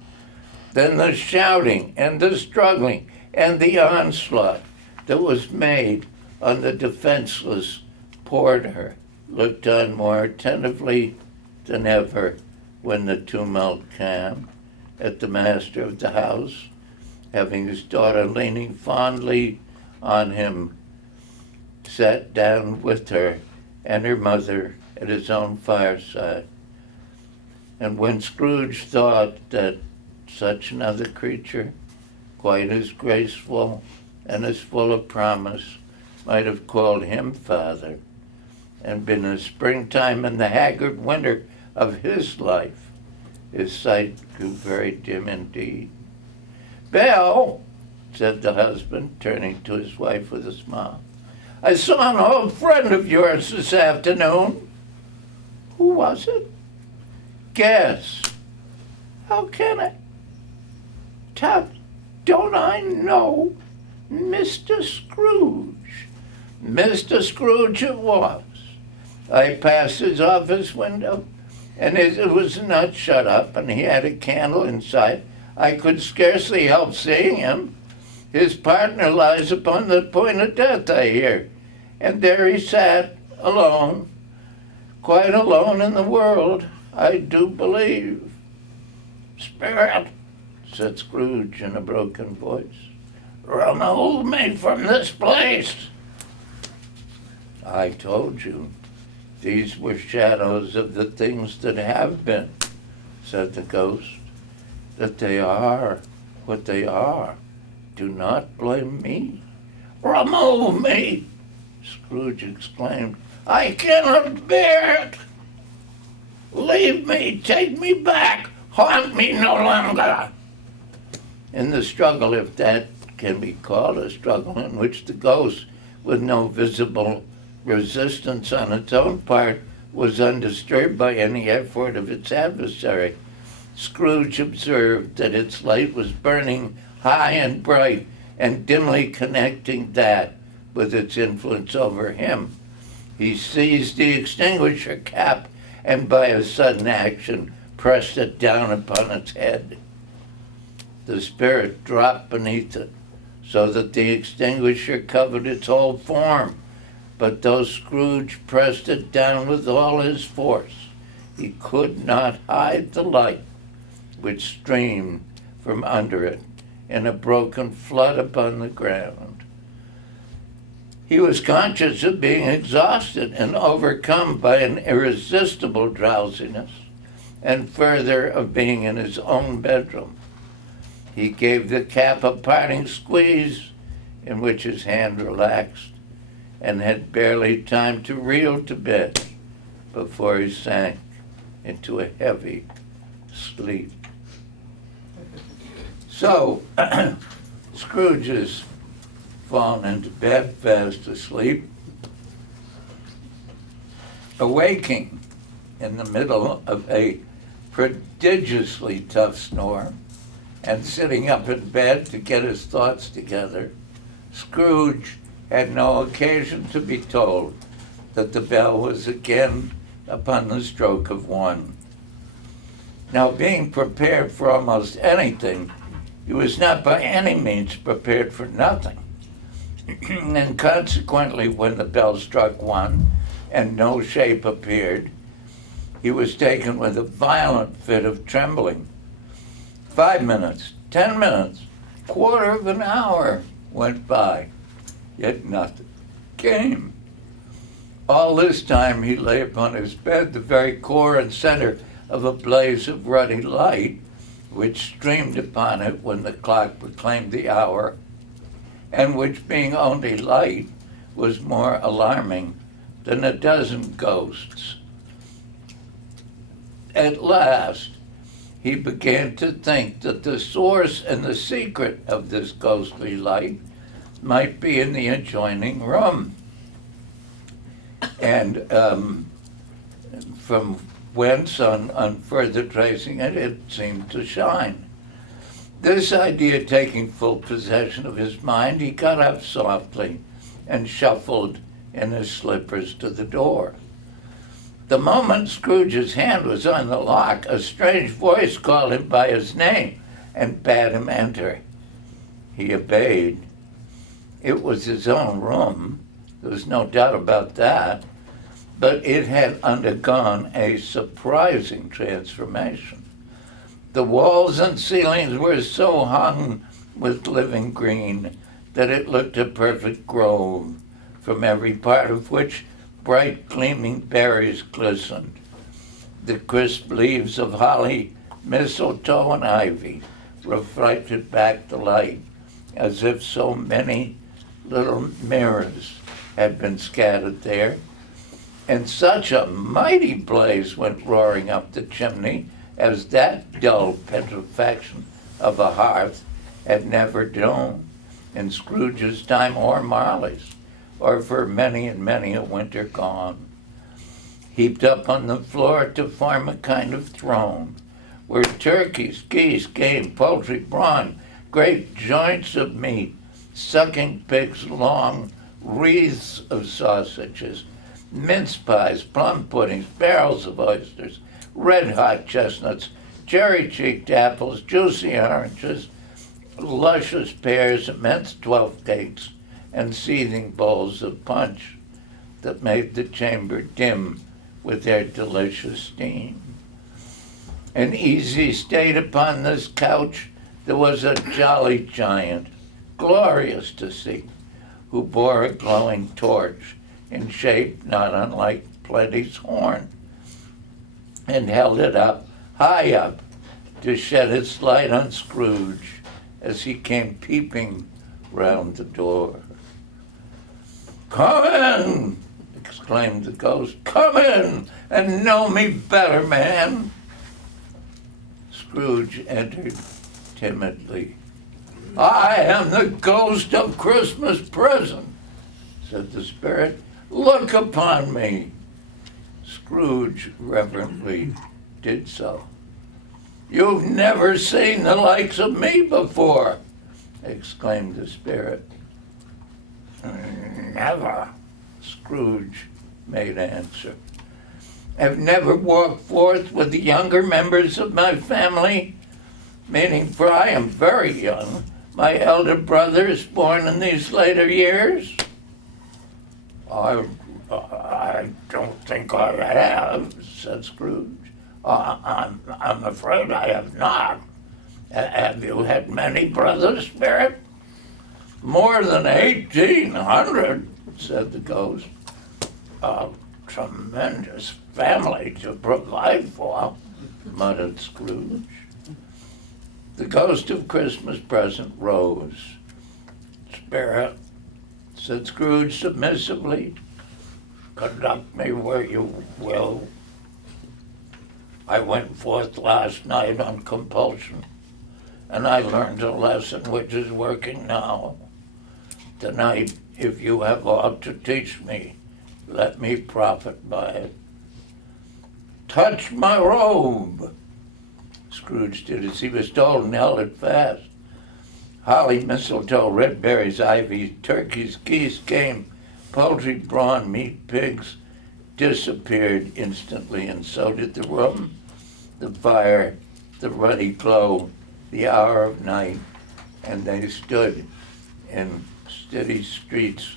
Then the shouting and the struggling and the onslaught that was made on the defenseless porter looked on more attentively than ever when the tumult came at the master of the house, having his daughter leaning fondly on him, sat down with her and her mother at his own fireside. And when Scrooge thought that such another creature, quite as graceful and as full of promise, might have called him father, and been a springtime in the haggard winter of his life. His sight grew very dim indeed. "Belle," said the husband, turning to his wife with a smile, "I saw an old friend of yours this afternoon." "Who was it?" "Guess." "How can I? Tut, don't I know? Mr. Scrooge." Mr. Scrooge it was. I passed his office window, and as it was not shut up, and he had a candle inside, I could scarcely help seeing him. His partner lies upon the point of death, I hear, and there he sat, alone, quite alone in the world, I do believe. "Spirit," said Scrooge in a broken voice, "remove me from this place." "I told you, these were shadows of the things that have been," said the ghost, "that they are what they are. Do not blame me." "Remove me!" Scrooge exclaimed. "I cannot bear it. Leave me, take me back, haunt me no longer." In the struggle, if that can be called a struggle, in which the ghost, with no visible resistance on its own part, was undisturbed by any effort of its adversary, Scrooge observed that its light was burning high and bright, and dimly connecting that with its influence over him. He seized the extinguisher cap and by a sudden action pressed it down upon its head. The spirit dropped beneath it, so that the extinguisher covered its whole form. But though Scrooge pressed it down with all his force, he could not hide the light which streamed from under it in a broken flood upon the ground. He was conscious of being exhausted and overcome by an irresistible drowsiness, and further of being in his own bedroom. He gave the cap a parting squeeze, in which his hand relaxed, and had barely time to reel to bed before he sank into a heavy sleep. So, Scrooge has fallen into bed, fast asleep, awaking in the middle of a prodigiously tough snore, and sitting up in bed to get his thoughts together. Scrooge had no occasion to be told that the bell was again upon the stroke of 1. Now, being prepared for almost anything, he was not by any means prepared for nothing. And consequently, when the bell struck 1 and no shape appeared, he was taken with a violent fit of trembling. 5 minutes, 10 minutes, quarter of an hour went by, yet nothing came. All this time he lay upon his bed, the very core and center of a blaze of ruddy light, which streamed upon it when the clock proclaimed the hour, and which, being only light, was more alarming than a dozen ghosts. At last, he began to think that the source and the secret of this ghostly light might be in the adjoining room. And from whence, on further tracing it, it seemed to shine. This idea taking full possession of his mind, he got up softly and shuffled in his slippers to the door. The moment Scrooge's hand was on the lock, a strange voice called him by his name and bade him enter. He obeyed. It was his own room, there was no doubt about that, but it had undergone a surprising transformation. The walls and ceilings were so hung with living green that it looked a perfect grove, from every part of which bright gleaming berries glistened. The crisp leaves of holly, mistletoe, and ivy reflected back the light, as if so many little mirrors had been scattered there. And such a mighty blaze went roaring up the chimney as that dull petrifaction of a hearth had never known in Scrooge's time or Marley's, or for many and many a winter gone. Heaped up on the floor to form a kind of throne, were turkeys, geese, game, poultry, brawn, great joints of meat, sucking pigs, long wreaths of sausages, mince pies, plum puddings, barrels of oysters, red-hot chestnuts, cherry-cheeked apples, juicy oranges, luscious pears, immense 12 cakes, and seething bowls of punch that made the chamber dim with their delicious steam. In easy state upon this couch there was a jolly giant, glorious to see, who bore a glowing torch in shape not unlike Plenty's horn, and held it up, high up, to shed its light on Scrooge as he came peeping round the door. "Come in!" exclaimed the ghost. "Come in and know me better, man." Scrooge entered timidly. "I am the ghost of Christmas present," said the spirit. "Look upon me." Scrooge reverently did so. "You've never seen the likes of me before," exclaimed the spirit. "Never," Scrooge made answer. "Have never walked forth with the younger members of my family, meaning for I am very young. My elder brother is born in these later years." I don't think I have," said Scrooge. I'm afraid I have not. Have you had many brothers, Spirit?" "More than 1,800, said the ghost. "A tremendous family to provide for," muttered Scrooge. The ghost of Christmas present rose. "Spirit," said Scrooge submissively, "conduct me where you will. I went forth last night on compulsion, and I learned a lesson which is working now. Tonight, if you have aught to teach me, let me profit by it." "Touch my robe." Scrooge did as he was told and held it fast. Holly, mistletoe, red berries, ivy, turkeys, geese, game, poultry, brawn, meat, pigs disappeared instantly, and so did the room, the fire, the ruddy glow, the hour of night, and they stood in city streets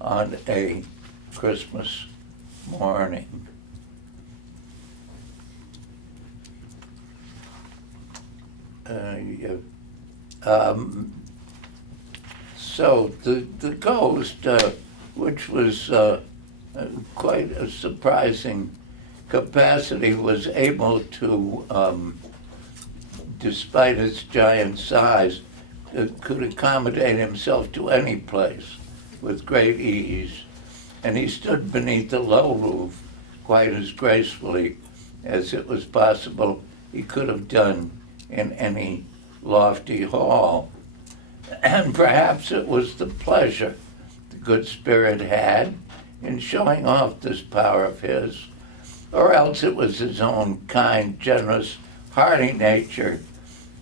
on a Christmas morning. So the ghost, which was quite a surprising capacity, was able to, despite its giant size, could accommodate himself to any place with great ease, and he stood beneath the low roof quite as gracefully as it was possible he could have done in any lofty hall. And perhaps it was the pleasure the good spirit had in showing off this power of his, or else it was his own kind, generous, hearty nature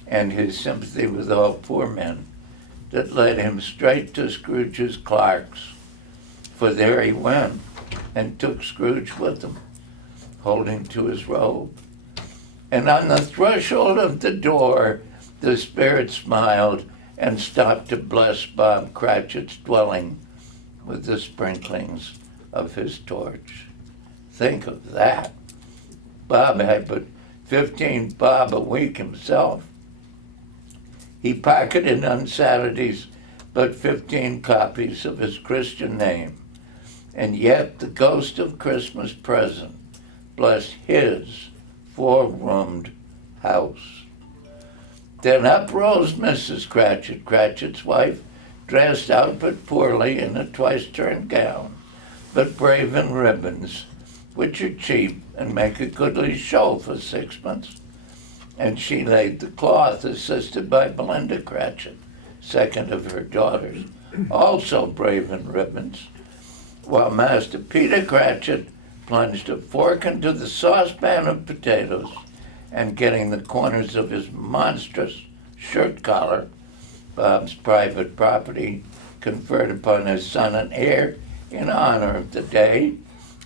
and his sympathy with all poor men that led him straight to Scrooge's clerk's. For there he went and took Scrooge with him, holding to his robe. And on the threshold of the door, the spirit smiled and stopped to bless Bob Cratchit's dwelling with the sprinklings of his torch. Think of that. Bob had but 15 bob a week himself. He pocketed on Saturdays but 15 copies of his Christian name, and yet the ghost of Christmas present blessed his 4-roomed house. Then up rose Mrs. Cratchit, Cratchit's wife, dressed out but poorly in a twice-turned gown, but brave in ribbons, which are cheap and make a goodly show for sixpence. And she laid the cloth, assisted by Belinda Cratchit, second of her daughters, also brave in ribbons, while Master Peter Cratchit plunged a fork into the saucepan of potatoes, and getting the corners of his monstrous shirt collar, Bob's private property, conferred upon his son and heir in honor of the day,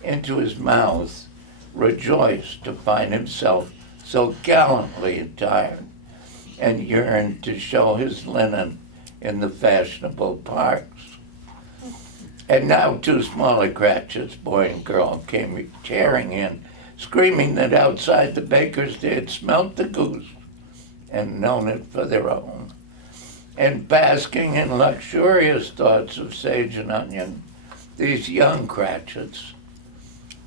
into his mouth, rejoiced to find himself so gallantly attired, and yearned to show his linen in the fashionable parks. And now two smaller Cratchits, boy and girl, came tearing in, screaming that outside the baker's they had smelt the goose and known it for their own. And basking in luxurious thoughts of sage and onion, these young Cratchits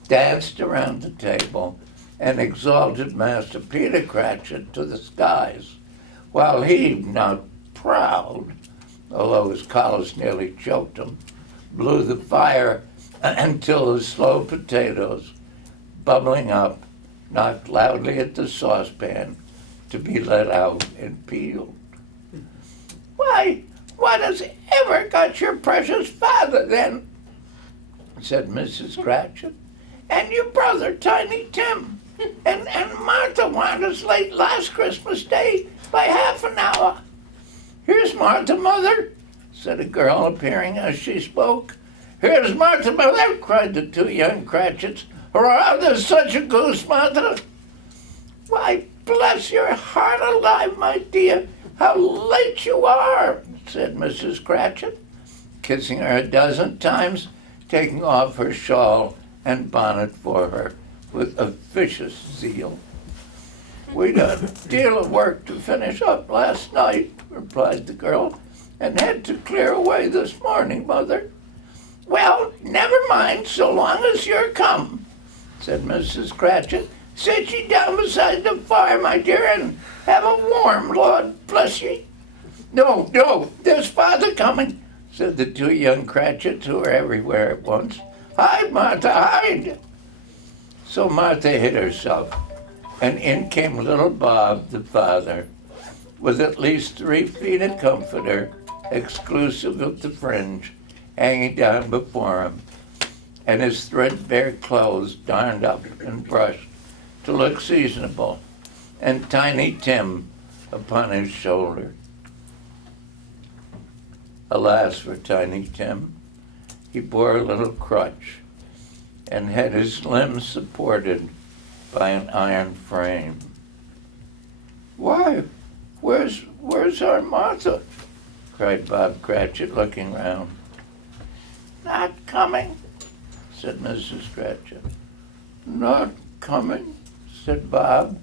danced around the table and exalted Master Peter Cratchit to the skies, while he, not proud, although his collars nearly choked him, blew the fire until the slow potatoes, bubbling up, knocked loudly at the saucepan to be let out and peeled. "Why, what has ever got your precious father, then?" said Mrs. Cratchit. "And your brother, Tiny Tim, and Martha weren't as late last Christmas Day by half an hour." "Here's Martha, mother," said a girl, appearing as she spoke. "Here's Martha, mother," cried the two young Cratchits. "Hurrah, there's such a goose, Martha." "Why, bless your heart alive, my dear, how late you are," said Mrs. Cratchit, kissing her a dozen times, taking off her shawl and bonnet for her with officious zeal. "We'd a deal of work to finish up last night," replied the girl, "and had to clear away this morning, mother." "Well, never mind, so long as you're come," said Mrs. Cratchit. "Sit ye down beside the fire, my dear, and have a warm, Lord bless ye." "No, no, there's father coming," said the two young Cratchits, who were everywhere at once. "Hide, Martha, hide." So Martha hid herself, and in came little Bob, the father, with at least 3 feet of comforter, exclusive of the fringe, hanging down before him, and his threadbare clothes darned up and brushed to look seasonable, and Tiny Tim upon his shoulder. Alas for Tiny Tim, he bore a little crutch and had his limbs supported by an iron frame. "Why, where's our Martha?" cried Bob Cratchit, looking round. "Not coming," said Mrs. Cratchit. "Not coming," said Bob,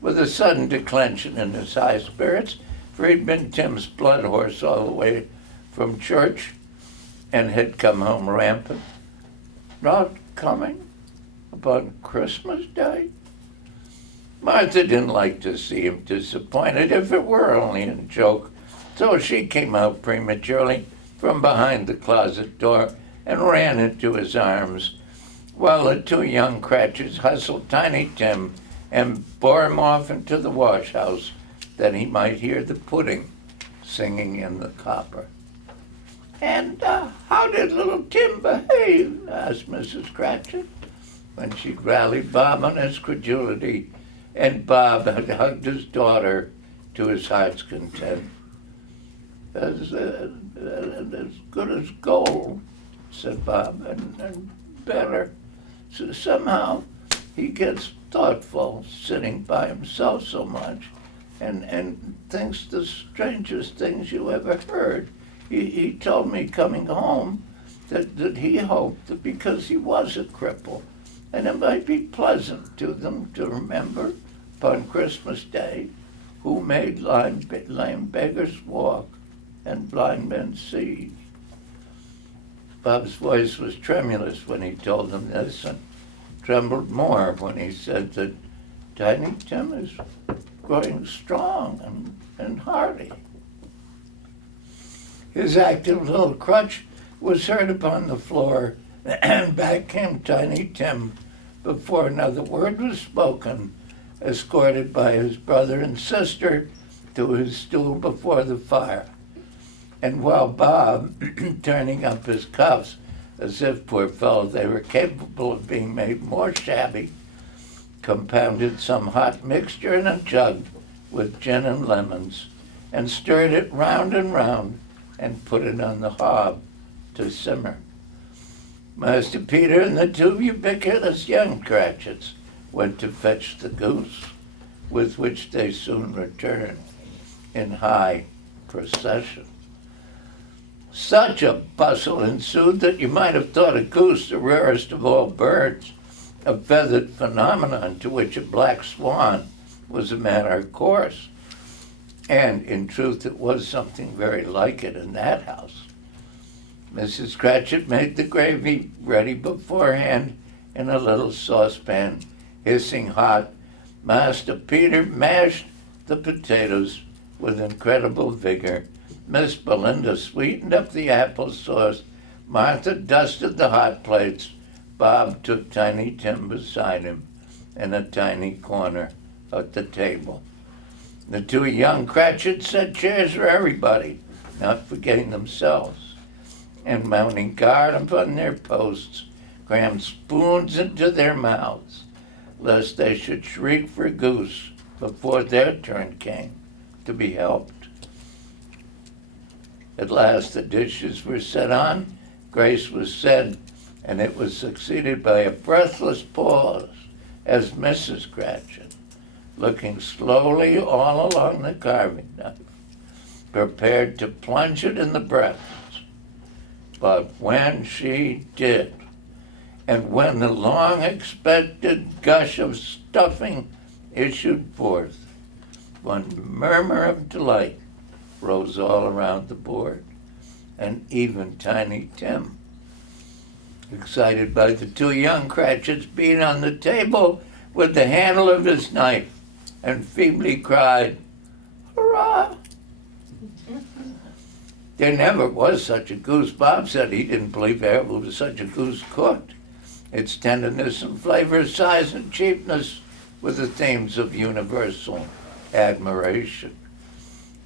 with a sudden declension in his high spirits, for he'd been Tim's blood horse all the way from church and had come home rampant. "Not coming upon Christmas Day?" Martha didn't like to see him disappointed, if it were only in joke, so she came out prematurely from behind the closet door and ran into his arms, while the two young Cratchits hustled Tiny Tim and bore him off into the wash house that he might hear the pudding singing in the copper. "And how did little Tim behave?" asked Mrs. Cratchit, when she'd rallied Bob on his credulity, and Bob had hugged his daughter to his heart's content. As good as gold," said Bob, and better. So somehow he gets thoughtful, sitting by himself so much, and thinks the strangest things you ever heard. He told me coming home that he hoped that because he was a cripple, and it might be pleasant to them to remember upon Christmas Day who made lame beggars walk and blind men see. Bob's voice was tremulous when he told them this, and trembled more when he said that Tiny Tim is growing strong and and hearty. His active little crutch was heard upon the floor, and back came Tiny Tim before another word was spoken, escorted by his brother and sister to his stool before the fire. And while Bob, turning up his cuffs, as if, poor fellow, they were capable of being made more shabby, compounded some hot mixture in a jug with gin and lemons, and stirred it round and round, and put it on the hob to simmer. Master Peter and the two ubiquitous young Cratchits went to fetch the goose, with which they soon returned in high procession. Such a bustle ensued that you might have thought a goose the rarest of all birds, a feathered phenomenon to which a black swan was a matter of course. And in truth, it was something very like it in that house. Mrs. Cratchit made the gravy ready beforehand in a little saucepan, hissing hot. Master Peter mashed the potatoes with incredible vigor. Miss Belinda sweetened up the applesauce. Martha dusted the hot plates. Bob took Tiny Tim beside him in a tiny corner at the table. The two young Cratchits said cheers for everybody, not forgetting themselves, and mounting guard upon their posts, crammed spoons into their mouths, lest they should shriek for goose before their turn came to be helped. At last the dishes were set on, grace was said, and it was succeeded by a breathless pause as Mrs. Cratchit, looking slowly all along the carving knife, prepared to plunge it in the breast. But when she did, and when the long-expected gush of stuffing issued forth, one murmur of delight rose all around the board, and even Tiny Tim, excited by the two young Cratchits, beat on the table with the handle of his knife and feebly cried, "Hurrah!" There never was such a goose. Bob said he didn't believe there ever was such a goose cooked. Its tenderness and flavor, size and cheapness were the themes of universal admiration.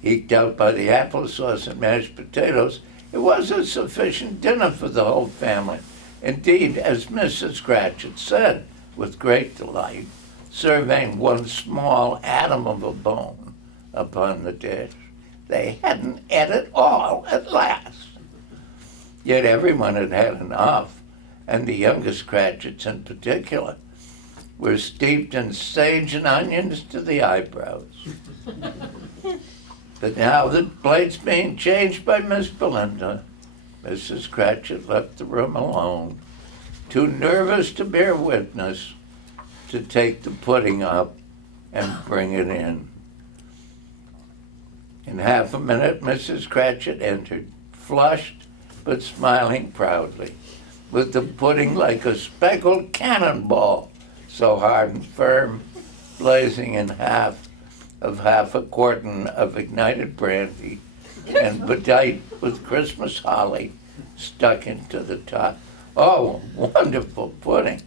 Eked out by the applesauce and mashed potatoes, it was a sufficient dinner for the whole family. Indeed, as Mrs. Cratchit said with great delight, surveying one small atom of a bone upon the dish, they hadn't ate it all at last. Yet everyone had had enough, and the youngest Cratchits in particular were steeped in sage and onions to the eyebrows. But now the plates being changed by Miss Belinda, Mrs. Cratchit left the room alone, too nervous to bear witness, to take the pudding up and bring it in. In half a minute, Mrs. Cratchit entered, flushed but smiling proudly, with the pudding like a speckled cannonball, so hard and firm, blazing in half a quartern of ignited brandy and bedight with Christmas holly stuck into the top. Oh, wonderful pudding.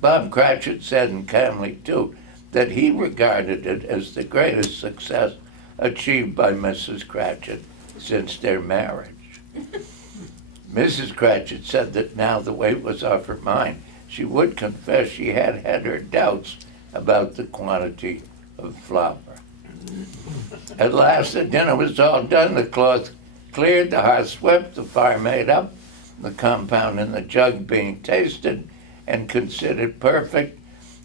Bob Cratchit said, and calmly too, that he regarded it as the greatest success achieved by Mrs. Cratchit since their marriage. Mrs. Cratchit said that now the weight was off her mind. She would confess she had had her doubts about the quantity of flour. At last the dinner was all done, the cloth cleared, the hearth swept, the fire made up, the compound in the jug being tasted and considered perfect.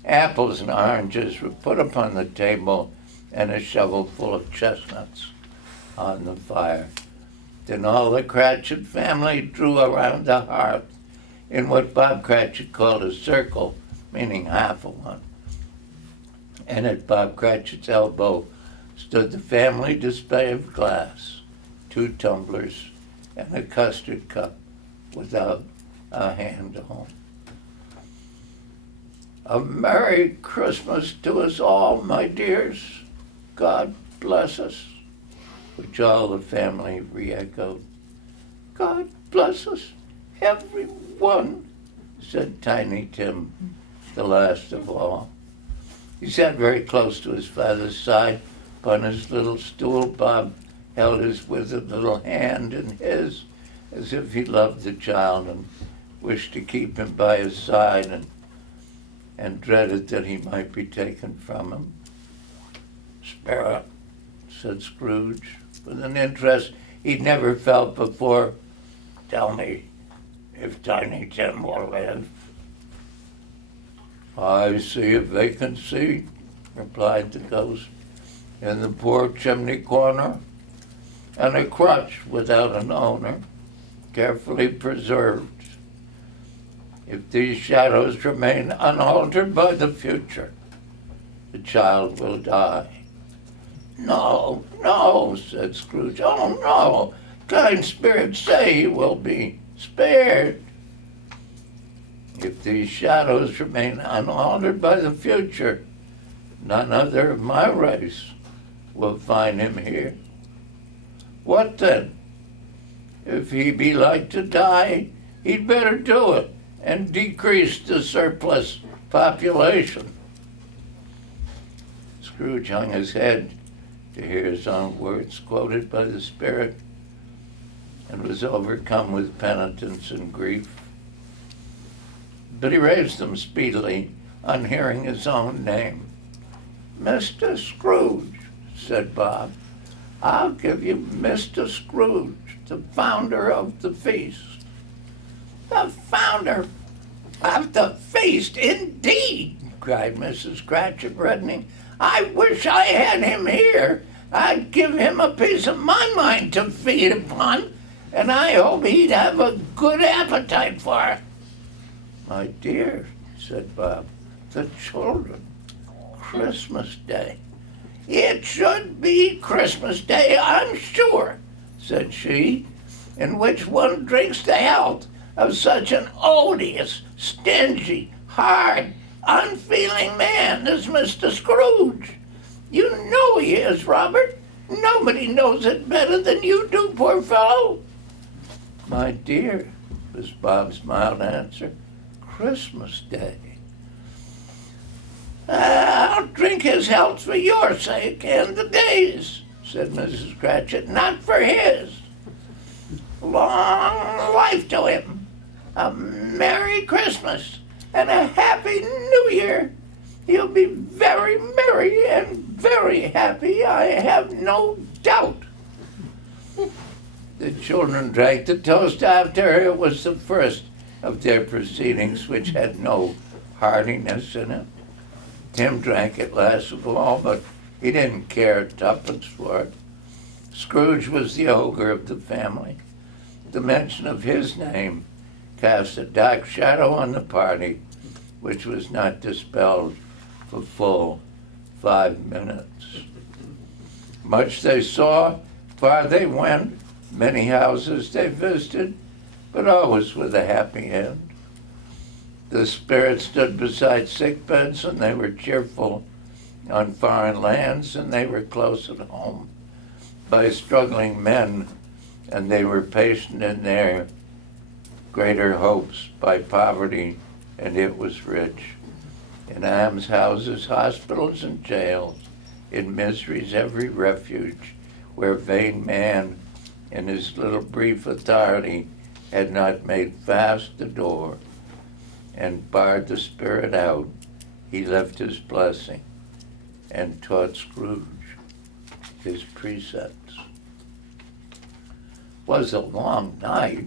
Apples and oranges were put upon the table and a shovel full of chestnuts on the fire. Then all the Cratchit family drew around the hearth in what Bob Cratchit called a circle, meaning half of one. And at Bob Cratchit's elbow stood the family display of glass, 2 tumblers, and a custard cup without a handle. A Merry Christmas to us all, my dears. God bless us. which all the family re-echoed. "God bless us, everyone," said Tiny Tim, the last of all. He sat very close to his father's side upon his little stool. Bob held his withered little hand in his, as if he loved the child and wished to keep him by his side, and dreaded that he might be taken from him. "Spirit," said Scrooge, with an interest he'd never felt before, "tell me if Tiny Tim will live." "I see a vacancy," replied the ghost, "in the poor chimney corner, and a crutch without an owner, carefully preserved. If these shadows remain unaltered by the future, the child will die." "No, no," said Scrooge. "Oh, no. Kind spirits say he will be spared." "If these shadows remain unaltered by the future, none other of my race will find him here." "What then? If he be like to die, he'd better do it and decrease the surplus population." Scrooge hung his head to hear his own words quoted by the spirit, and was overcome with penitence and grief. But he raised them speedily on hearing his own name. "Mr. Scrooge," said Bob. "I'll give you Mr. Scrooge, the founder of the feast." "The founder of the feast, indeed!" cried Mrs. Cratchit, reddening. "I wish I had him here. I'd give him a piece of my mind to feed upon, and I hope he'd have a good appetite for it." "My dear," said Bob, "the children, Christmas Day." "It should be Christmas Day, I'm sure," said she, "in which one drinks the health of such an odious, stingy, hard, unfeeling man as Mr. Scrooge. You know he is, Robert. Nobody knows it better than you do, poor fellow." "My dear," was Bob's mild answer, "Christmas Day." "I'll drink his health for your sake and the day's," said Mrs. Cratchit, "not for his. Long life to him, a Merry Christmas, and a Happy New Year. He'll be very merry and very happy, I have no doubt." The children drank the toast after. It was the first of their proceedings which had no heartiness in it. Tim drank it last of all, but he didn't care tuppence for it. Scrooge was the ogre of the family. The mention of his name cast a dark shadow on the party, which was not dispelled for full 5 minutes. Much they saw, far they went, many houses they visited, but always with a happy end. The spirits stood beside sick beds, and they were cheerful on foreign lands, and they were close at home by struggling men, and they were patient in their greater hopes by poverty, and it was rich. In almshouses, hospitals, and jails, in misery's every refuge, where vain man in his little brief authority had not made fast the door and barred the spirit out, he left his blessing and taught Scrooge his precepts. 'Was a long night,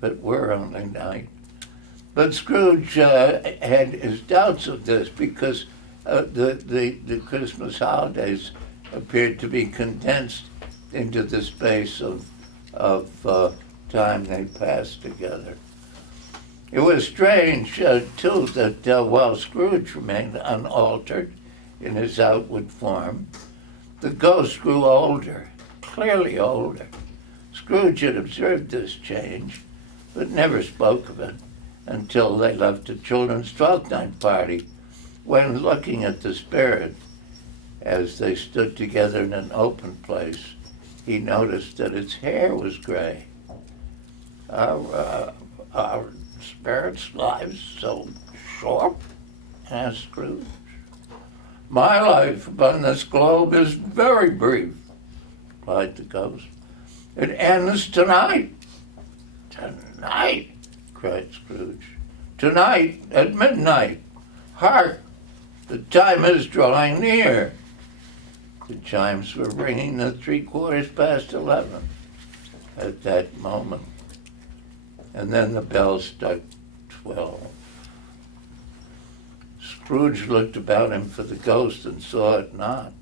but we're only night. But Scrooge had his doubts of this because the Christmas holidays appeared to be condensed into the space of time they passed together. It was strange, too, that while Scrooge remained unaltered in his outward form, the ghost grew older, clearly older. Scrooge had observed this change, but never spoke of it until they left the children's Twelfth Night party, when, looking at the spirit as they stood together in an open place, he noticed that its hair was gray. Our spirits' lives so short? Asked Scrooge. My life upon this globe is very brief, replied the ghost. It ends tonight. Tonight, cried Scrooge. Tonight at midnight. Hark! The time is drawing near. The chimes were ringing the 11:15 at that moment. And then the bell struck 12. Scrooge looked about him for the ghost and saw it not.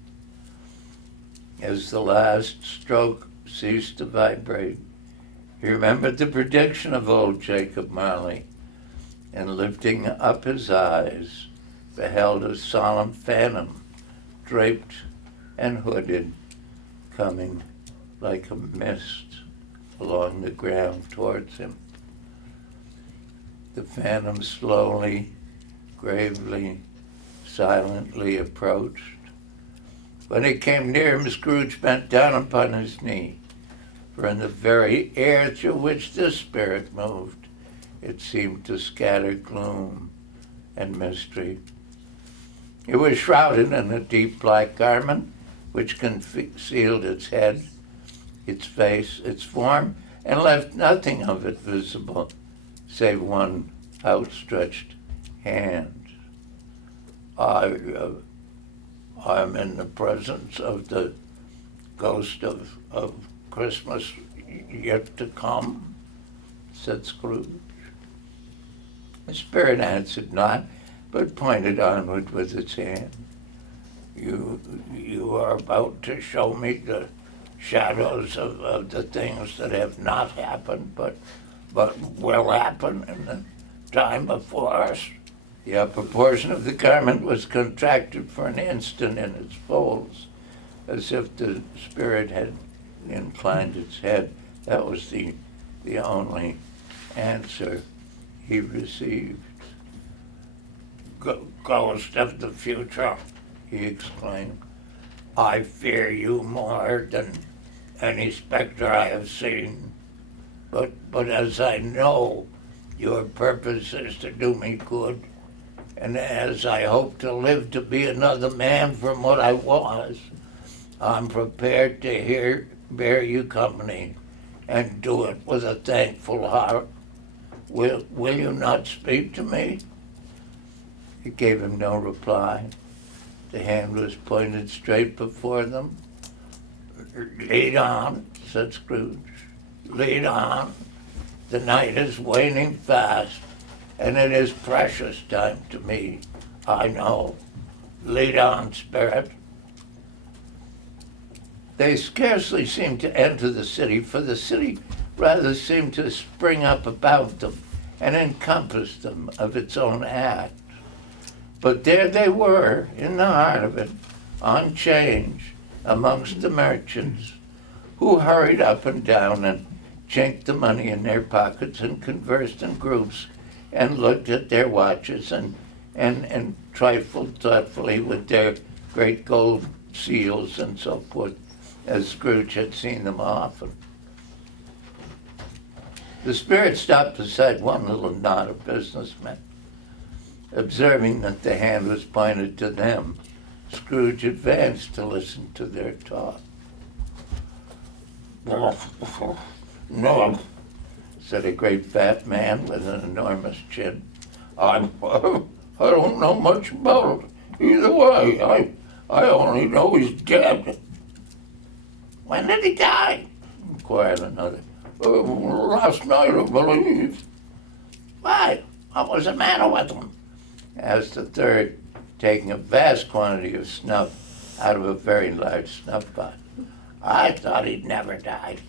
As the last stroke ceased to vibrate, he remembered the prediction of old Jacob Marley, and lifting up his eyes, beheld a solemn phantom, draped and hooded, coming like a mist along the ground towards him. The phantom slowly, gravely, silently approached. When it came near him, Scrooge bent down upon his knee, for in the very air through which this spirit moved, it seemed to scatter gloom and mystery. It was shrouded in a deep black garment, which concealed its head, its face, its form, and left nothing of it visible, save one outstretched hand. I'm in the presence of the ghost of Christmas yet to come, said Scrooge. The spirit answered not, but pointed onward with its hand. You are about to show me the shadows of the things that have not happened, but will happen in the time before us. The upper portion of the garment was contracted for an instant in its folds, as if the spirit had inclined its head. That was the only answer he received. Ghost of the future, he exclaimed, I fear you more than any specter I have seen. But as I know your purpose is to do me good, and as I hope to live to be another man from what I was, I'm prepared to bear you company and do it with a thankful heart. Will you not speak to me? It gave him no reply. The hand was pointed straight before them. Lead on, said Scrooge. Lead on. The night is waning fast, and it is precious time to me, I know. Lead on, spirit. They scarcely seemed to enter the city, for the city rather seemed to spring up about them and encompass them of its own act. But there they were, in the heart of it, on 'change, amongst the merchants, who hurried up and down and chinked the money in their pockets and conversed in groups and looked at their watches and trifled thoughtfully with their great gold seals and so forth, as Scrooge had seen them often. The spirit stopped beside one little knot of businessmen. Observing that the hand was pointed to them, Scrooge advanced to listen to their talk. No, said a great fat man with an enormous chin. I don't know much about it either way. I only know he's dead. When did he die? Inquired another. Last night, I believe. Why? What was the matter with him? Asked the third, taking a vast quantity of snuff out of a very large snuff pot. I thought he'd never died.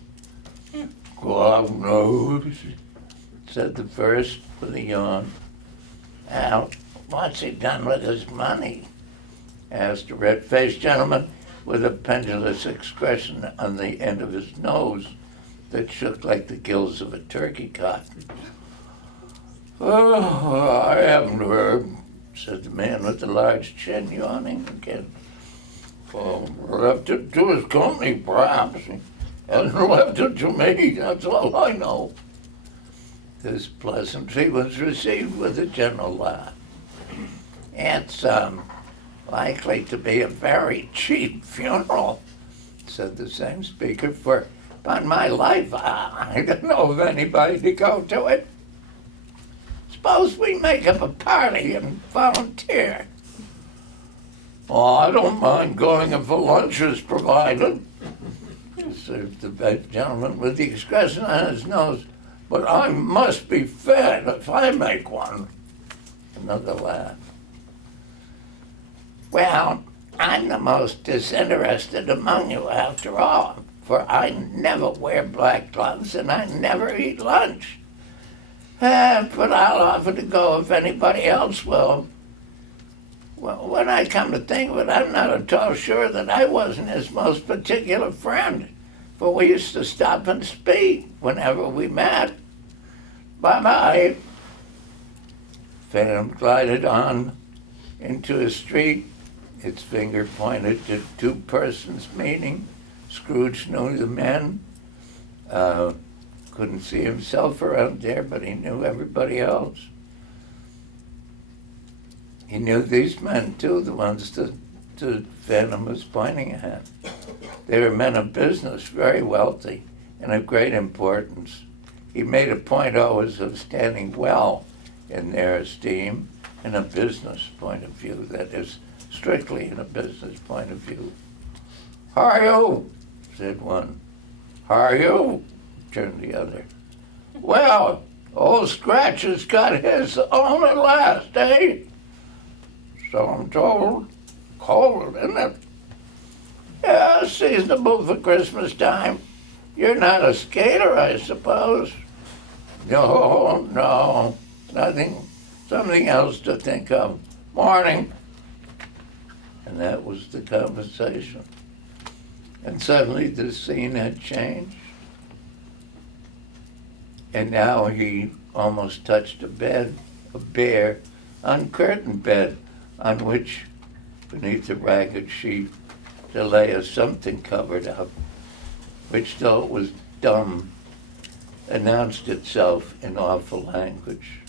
God knows, said the first with a yawn. Now, what's he done with his money? Asked a red-faced gentleman with a pendulous expression on the end of his nose that shook like the gills of a turkey cock. Oh, I haven't heard, said the man with the large chin, yawning again. Well, left it to his company, perhaps. and left it to me. That's all I know. This pleasantry was received with a general laugh. It's likely to be a very cheap funeral, said the same speaker, for upon my life, I don't know of anybody to go to it. Suppose we make up a party and volunteer. Oh, I don't mind going if a lunch is provided, observed the gentleman with the expression on his nose. But I must be fed if I make one. Another laugh. Well, I'm the most disinterested among you after all, for I never wear black gloves and I never eat lunch. But I'll offer to go if anybody else will. Well, when I come to think of it, I'm not at all sure that I wasn't his most particular friend, for we used to stop and speak whenever we met. Bye-bye. Phantom glided on into a street. Its finger pointed to two persons meeting. Scrooge knew the men. Couldn't see himself around there, but he knew everybody else. He knew these men, too, the ones that the Phantom was pointing at. They were men of business, very wealthy, and of great importance. He made a point always of standing well in their esteem in a business point of view, that is, strictly in a business point of view. "How are you?" said one. "How are you?" returned the other. "Well, old Scratch has got his own at last, eh?" "So I'm told. Cold, isn't it?" "Yeah, seasonable for Christmas time. You're not a skater, I suppose?" No, nothing. Something else to think of. Morning." And that was the conversation. And suddenly the scene had changed. And now he almost touched a bed, a bare, uncurtained bed, on which, beneath a ragged sheet, there lay a something covered up, which, though it was dumb, announced itself in awful language.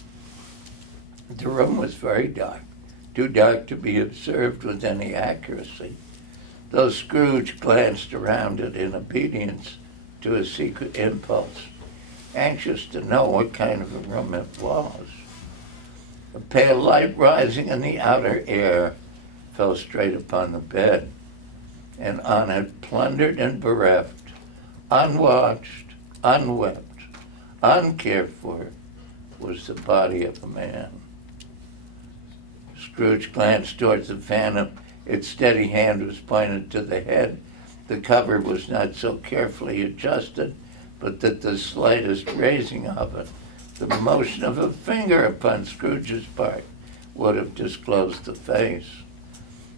The room was very dark, too dark to be observed with any accuracy, though Scrooge glanced around it in obedience to a secret impulse, anxious to know what kind of a room it was. A pale light rising in the outer air fell straight upon the bed, and on it, plundered and bereft, unwatched, unwept, uncared for, was the body of a man. Scrooge glanced towards the Phantom. Its steady hand was pointed to the head. The cover was not so carefully adjusted, but that the slightest raising of it, the motion of a finger upon Scrooge's part, would have disclosed the face.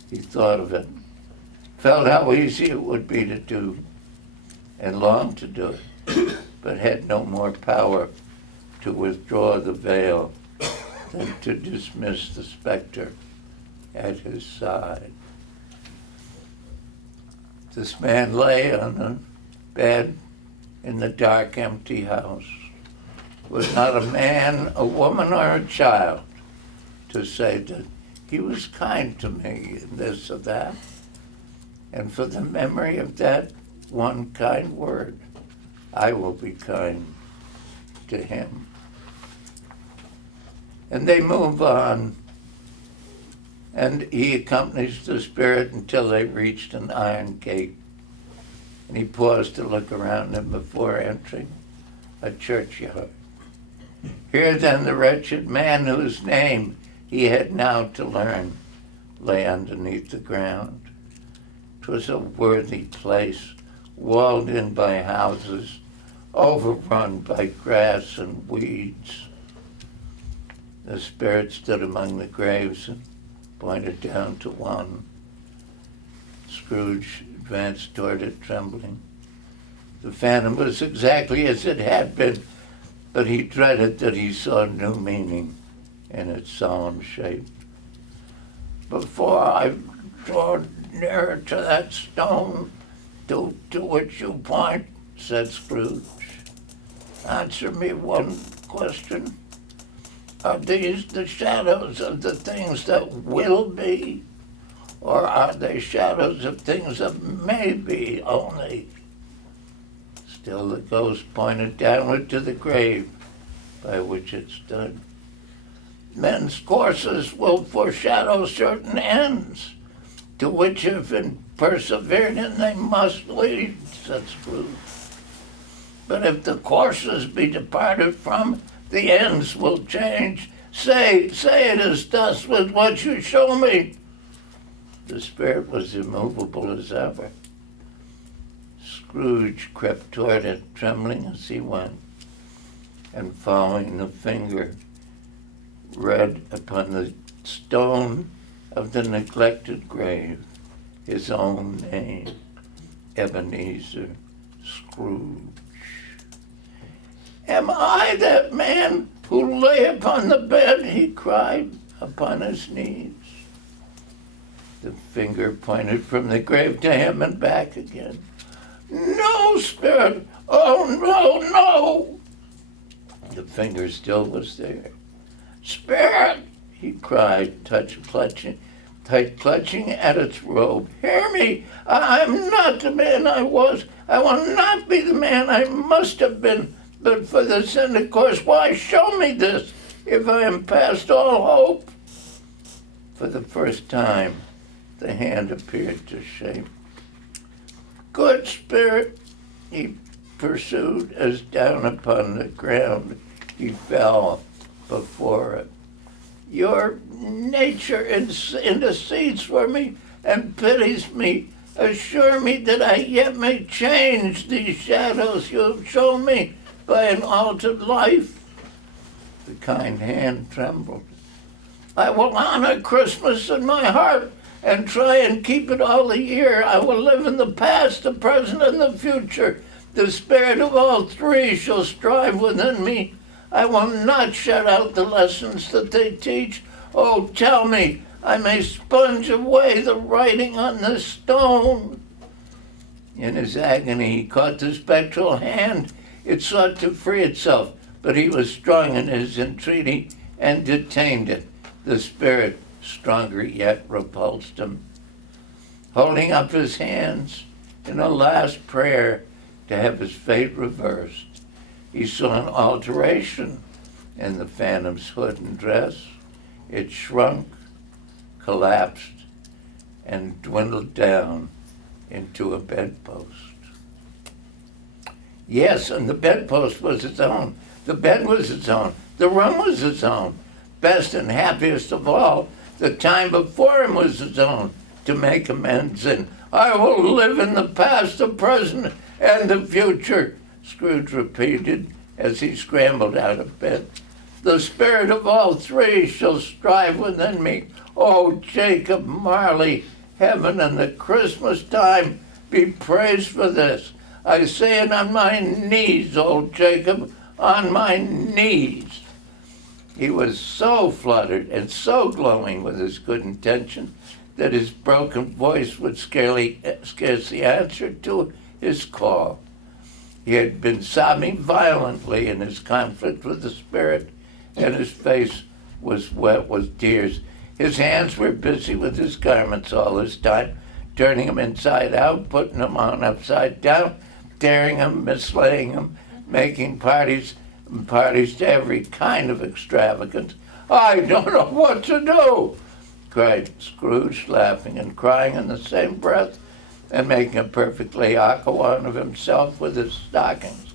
He thought of it, felt how easy it would be to do, and longed to do it, but had no more power to withdraw the veil than to dismiss the specter at his side. This man lay on a bed in the dark, empty house. Was not a man, a woman, or a child to say that he was kind to me and this or that. And for the memory of that one kind word, I will be kind to him. And they move on, and he accompanies the spirit until they reached an iron gate. And he paused to look around him before entering a churchyard. Here then the wretched man whose name he had now to learn lay underneath the ground. 'Twas a worthy place, walled in by houses, overrun by grass and weeds. The spirit stood among the graves and pointed down to one. Scrooge advanced toward it, trembling. The Phantom was exactly as it had been, but he dreaded that he saw new meaning in its solemn shape. "Before I draw nearer to that stone to which you point," said Scrooge. Answer me one question. Are these the shadows of the things that will be, or are they shadows of things that may be only? Still the ghost pointed downward to the grave by which it stood. Men's courses will foreshadow certain ends, to which if persevered in they must lead, said Scrooge. But if the courses be departed from, the ends will change. Say it is thus with what you show me. The spirit was immovable as ever. Scrooge crept toward it, trembling as he went, and following the finger, read upon the stone of the neglected grave his own name, Ebenezer Scrooge. Am I that man who lay upon the bed, he cried, upon his knees? The finger pointed from the grave to him and back again. No, spirit, oh no, no! The finger still was there. Spirit, he cried, tight clutching at its robe. Hear me, I'm not the man I was. I will not be the man I must have been. But for the sin, of course, why show me this, if I am past all hope? For the first time, the hand appeared to shake. Good spirit, he pursued, as down upon the ground he fell before it. Your nature intercedes for me and pities me. Assure me that I yet may change these shadows you have shown me by an altered life. The kind hand trembled. I will honor Christmas in my heart and try and keep it all the year. I will live in the past, the present, and the future. The spirit of all three shall strive within me. I will not shut out the lessons that they teach. Oh, tell me, I may sponge away the writing on the stone. In his agony, he caught the spectral hand. It sought to free itself, but he was strong in his entreaty and detained it. The spirit, stronger yet, repulsed him. Holding up his hands in a last prayer to have his fate reversed, he saw an alteration in the phantom's hood and dress. It shrunk, collapsed, and dwindled down into a bedpost. Yes, and the bedpost was its own. The bed was its own. The room was its own. Best and happiest of all, the time before him was its own, to make amends in. I will live in the past, the present, and the future, Scrooge repeated as he scrambled out of bed. The spirit of all three shall strive within me. Oh, Jacob Marley, heaven and the Christmas time be praised for this. I say it on my knees, old Jacob, on my knees. He was so fluttered and so glowing with his good intention that his broken voice would scarcely answer to his call. He had been sobbing violently in his conflict with the spirit, and his face was wet with tears. His hands were busy with his garments all this time, turning them inside out, putting them on upside down, tearing them, mislaying them, making parties to every kind of extravagance. I don't know what to do, cried Scrooge, laughing and crying in the same breath, and making a perfect Laocoon of himself with his stockings.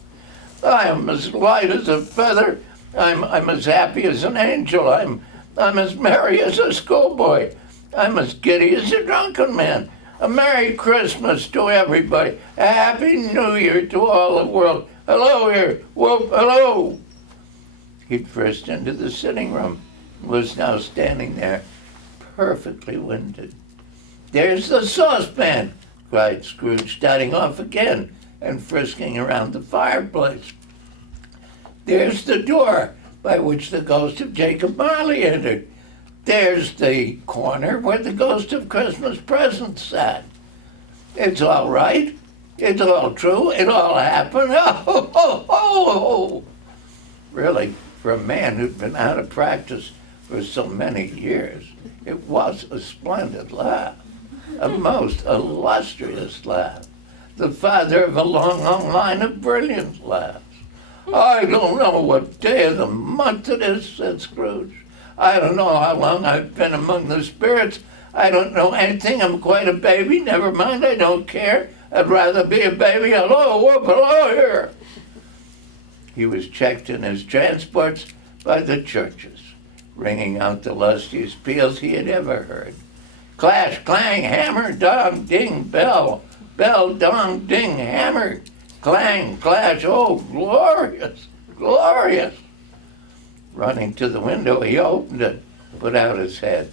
I am as light as a feather. I'm as happy as an angel. I'm as merry as a schoolboy. I'm as giddy as a drunken man. A Merry Christmas to everybody. A Happy New Year to all the world. Hello here. Whoop, hello. He burst into the sitting room and was now standing there, perfectly winded. There's the saucepan, cried Scrooge, starting off again and frisking around the fireplace. There's the door by which the ghost of Jacob Marley entered. There's the corner where the ghost of Christmas Present sat. It's all right. It's all true. It all happened. Oh, oh, oh, oh. Really, for a man who'd been out of practice for so many years, it was a splendid laugh, a most illustrious laugh, the father of a long, long line of brilliant laughs. I don't know what day of the month it is, said Scrooge. I don't know how long I've been among the spirits. I don't know anything. I'm quite a baby. Never mind, I don't care. I'd rather be a baby. Hello, whoop, hello here. He was checked in his transports by the churches, ringing out the lustiest peals he had ever heard. Clash, clang, hammer, dong, ding, bell. Bell, dong, ding, hammer, clang, clash. Oh, glorious, glorious. Running to the window, he opened it, put out his head.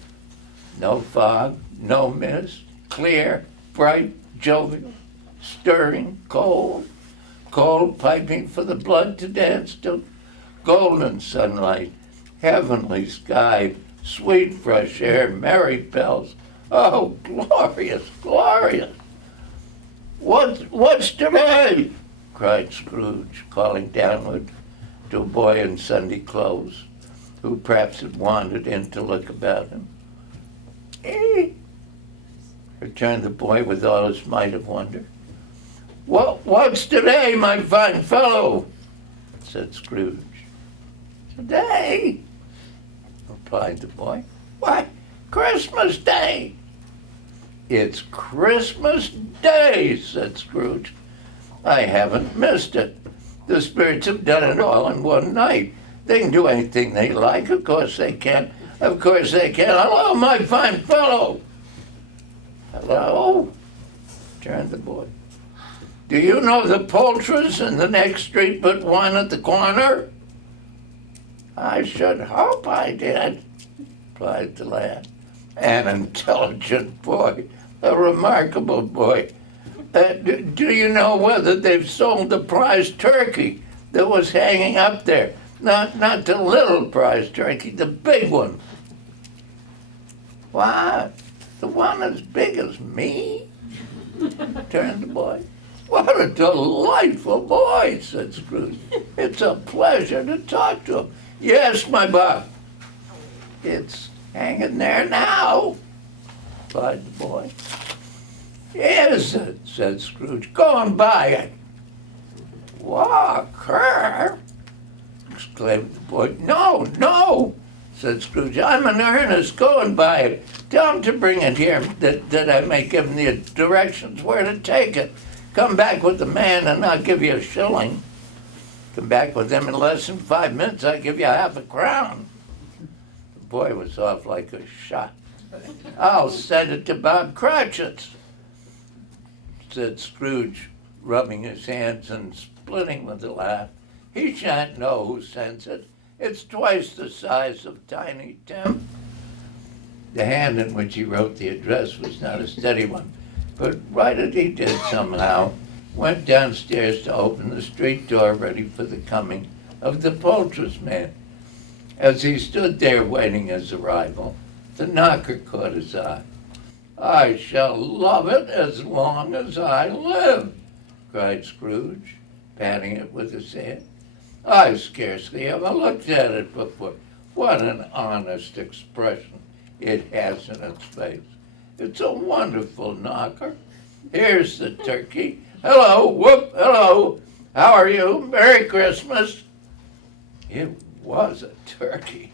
No fog, no mist, clear, bright, jovial, stirring, cold, cold piping for the blood to dance to, golden sunlight, heavenly sky, sweet fresh air, merry bells. Oh, glorious, glorious. What's today? Cried Scrooge, calling downward to a boy in Sunday clothes, who perhaps had wandered in to look about him. Returned the boy with all his might of wonder. What's today, my fine fellow? Said Scrooge. Today? Replied the boy. Why, Christmas Day. It's Christmas Day, said Scrooge. I haven't missed it. The spirits have done it all in one night. They can do anything they like. Of course they can. Of course they can. Hello, my fine fellow. Hello, returned the boy. Do you know the poulterers in the next street but one at the corner? I should hope I did, replied the lad. An intelligent boy, a remarkable boy. Do you know whether they've sold the prize turkey that was hanging up there? Not the little prize turkey, the big one. What? The one as big as me? Turned the boy. What a delightful boy, said Scrooge. It's a pleasure to talk to him. Yes, my buck. It's hanging there now, replied the boy. Is it? Said Scrooge. Go and buy it. Walker? Exclaimed the boy. No, said Scrooge. I'm in earnest. Go and buy it. Tell him to bring it here, that I may give him the directions where to take it. Come back with the man and I'll give you a shilling. Come back with him in less than 5 minutes, I'll give you half a crown. The boy was off like a shot. I'll send it to Bob Cratchit's, said Scrooge, rubbing his hands and splitting with a laugh. He shan't know who sends it. It's twice the size of Tiny Tim. The hand in which he wrote the address was not a steady one, but write it he did somehow, went downstairs to open the street door ready for the coming of the poulterer's man. As he stood there waiting his arrival, the knocker caught his eye. I shall love it as long as I live, cried Scrooge, patting it with his hand. I scarcely ever looked at it before. What an honest expression it has in its face. It's a wonderful knocker. Here's the turkey. Hello, whoop, hello. How are you? Merry Christmas. It was a turkey.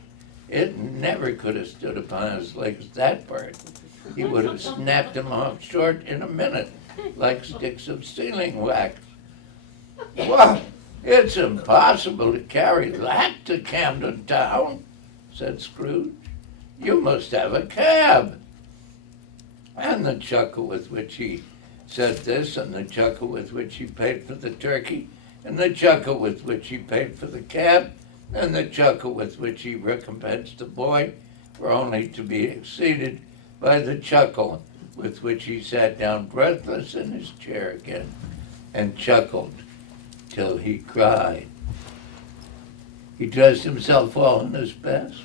It never could have stood upon his legs, that bird. He would have snapped him off short in a minute, like sticks of sealing wax. What? It's impossible to carry that to Camden Town, said Scrooge. You must have a cab. And the chuckle with which he said this, and the chuckle with which he paid for the turkey, and the chuckle with which he paid for the cab, and the chuckle with which he recompensed the boy, were only to be exceeded by the chuckle with which he sat down breathless in his chair again, and chuckled till he cried. He dressed himself all in his best,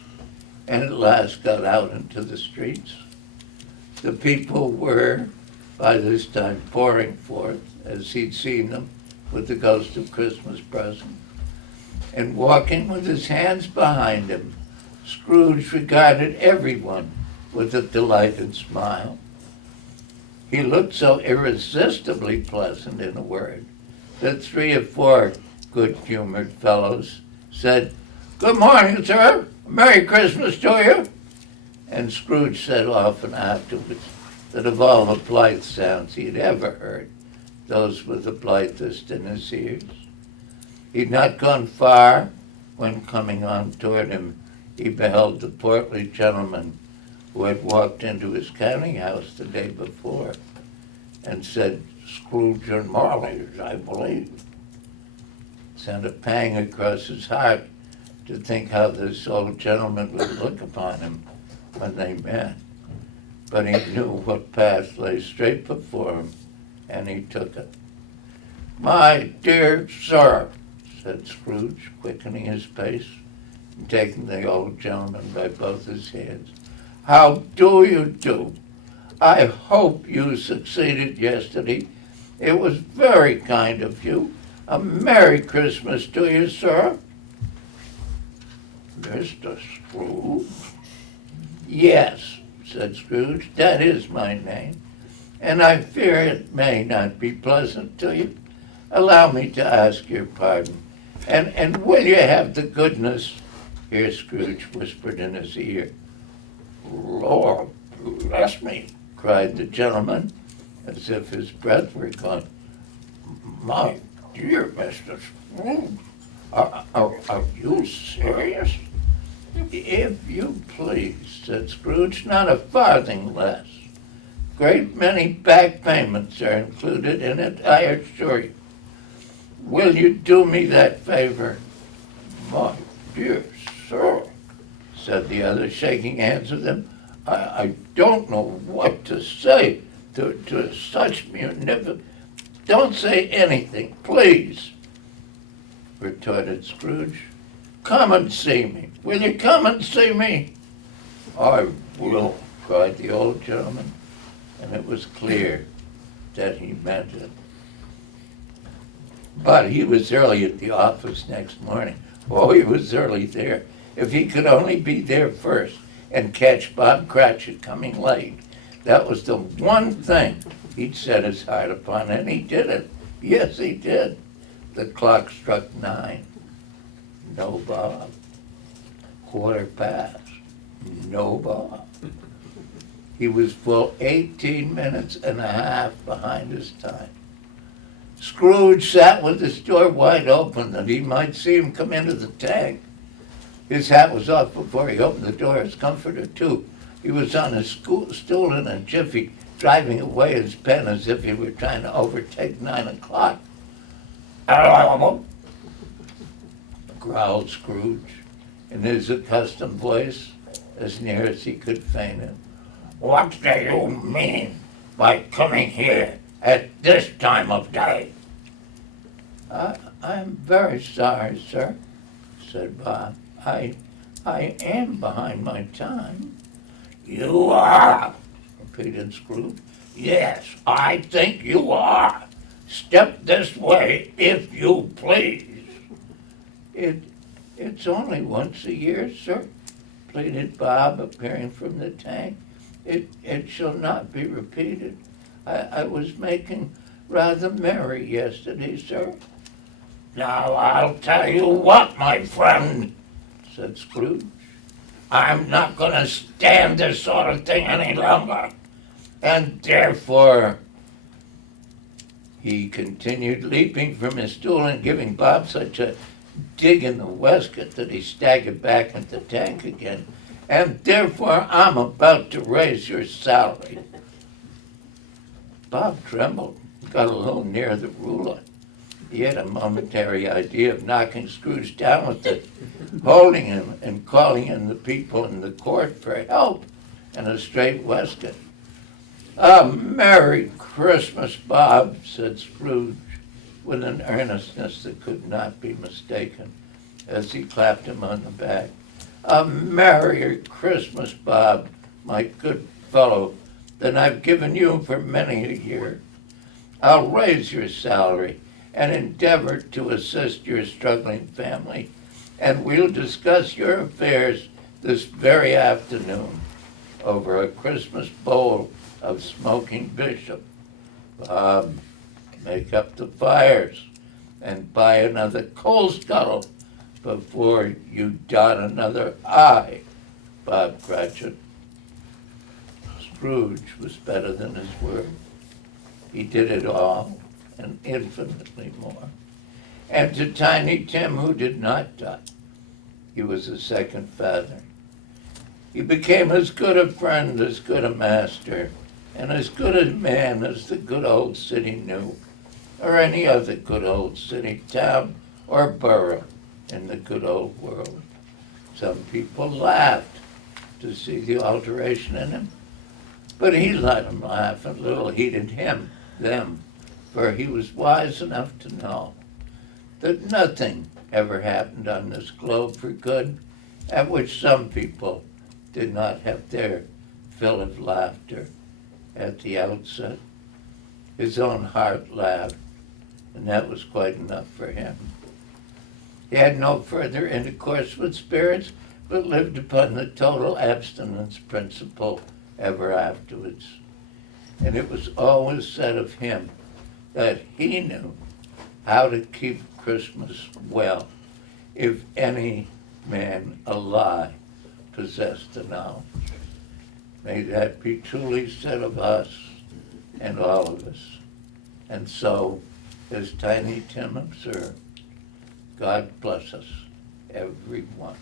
and at last got out into the streets. The people were by this time pouring forth, as he'd seen them with the ghost of Christmas present, and walking with his hands behind him, Scrooge regarded everyone with a delighted smile. He looked so irresistibly pleasant, in a word, that 3 or 4 good-humored fellows said, "Good morning, sir. Merry Christmas to you." And Scrooge said often afterwards that of all the blithe sounds he had ever heard, those were the blithest in his ears. He'd not gone far when, coming on toward him, he beheld the portly gentleman who had walked into his counting house the day before and said, "Scrooge and Marley's, I believe." It sent a pang across his heart to think how this old gentleman would look upon him when they met. But he knew what path lay straight before him, and he took it. "My dear sir," said Scrooge, quickening his pace and taking the old gentleman by both his hands, "how do you do? I hope you succeeded yesterday. It was very kind of you. A Merry Christmas to you, sir." "Mr. Scrooge?" "Yes," said Scrooge, "that is my name, and I fear it may not be pleasant to you. Allow me to ask your pardon, and will you have the goodness—" Here Scrooge whispered in his ear. "Lord bless me," cried the gentleman, as if his breath were gone. "My dear Mr. Scrooge, are you serious?" "If you please," said Scrooge, "not a farthing less. Great many back payments are included in it, I assure you. Will you do me that favor?" "My dear sir," said the other, shaking hands with him, I don't know what to say to such munificent—" "Don't say anything, please," retorted Scrooge. "Come and see me. Will you come and see me?" "I will," cried the old gentleman, and it was clear that he meant it. But he was early at the office next morning. Oh, he was early there. If he could only be there first and catch Bob Cratchit coming late, that was the one thing he'd set his heart upon, and he did it. Yes, he did. The clock struck 9. No Bob. 1:15. No Bob. He was full 18 minutes and a half behind his time. Scrooge sat with his door wide open that he might see him come into the tank. His hat was off before he opened the door, his comforter too. He was on his stool in a jiffy, driving away his pen as if he were trying to overtake 9 o'clock. Growled Scrooge, in his accustomed voice, as near as he could feign it. "What do you mean by coming here at this time of day?" I'm very sorry, sir," said Bob. I am behind my time." "You are," repeated Scrooge. "Yes, I think you are. Step this way, if you please." It's only once a year, sir," pleaded Bob, appearing from the tank. It shall not be repeated. I was making rather merry yesterday, sir." "Now I'll tell you what, my friend," said Scrooge. "I'm not going to stand this sort of thing any longer. And therefore," he continued, leaping from his stool and giving Bob such a dig in the waistcoat that he staggered back into the tank again, "and therefore I'm about to raise your salary." Bob trembled, got a little near the ruler. He had a momentary idea of knocking Scrooge down with it, holding him and calling in the people in the court for help and a straight waistcoat. "A Merry Christmas, Bob," said Scrooge, with an earnestness that could not be mistaken, as he clapped him on the back. "A Merry Christmas, Bob, my good fellow, than I've given you for many a year. I'll raise your salary and endeavor to assist your struggling family, and we'll discuss your affairs this very afternoon over a Christmas bowl of smoking bishop. Bob, make up the fires and buy another coal scuttle before you dot another I, Bob Cratchit. Scrooge was better than his word. He did it all and infinitely more. And to Tiny Tim, who did not die, he was a second father. He became as good a friend, as good a master, and as good a man as the good old city knew, or any other good old city, town, or borough in the good old world. Some people laughed to see the alteration in him, but he let them laugh, and little heeded them, for he was wise enough to know that nothing ever happened on this globe for good at which some people did not have their fill of laughter at the outset. His own heart laughed, and that was quite enough for him. He had no further intercourse with spirits, but lived upon the total abstinence principle ever afterwards. And it was always said of him that he knew how to keep Christmas well, if any man alive possessed the knowledge. May that be truly said of us and all of us. And so, as Tiny Tim observed, God bless us, everyone.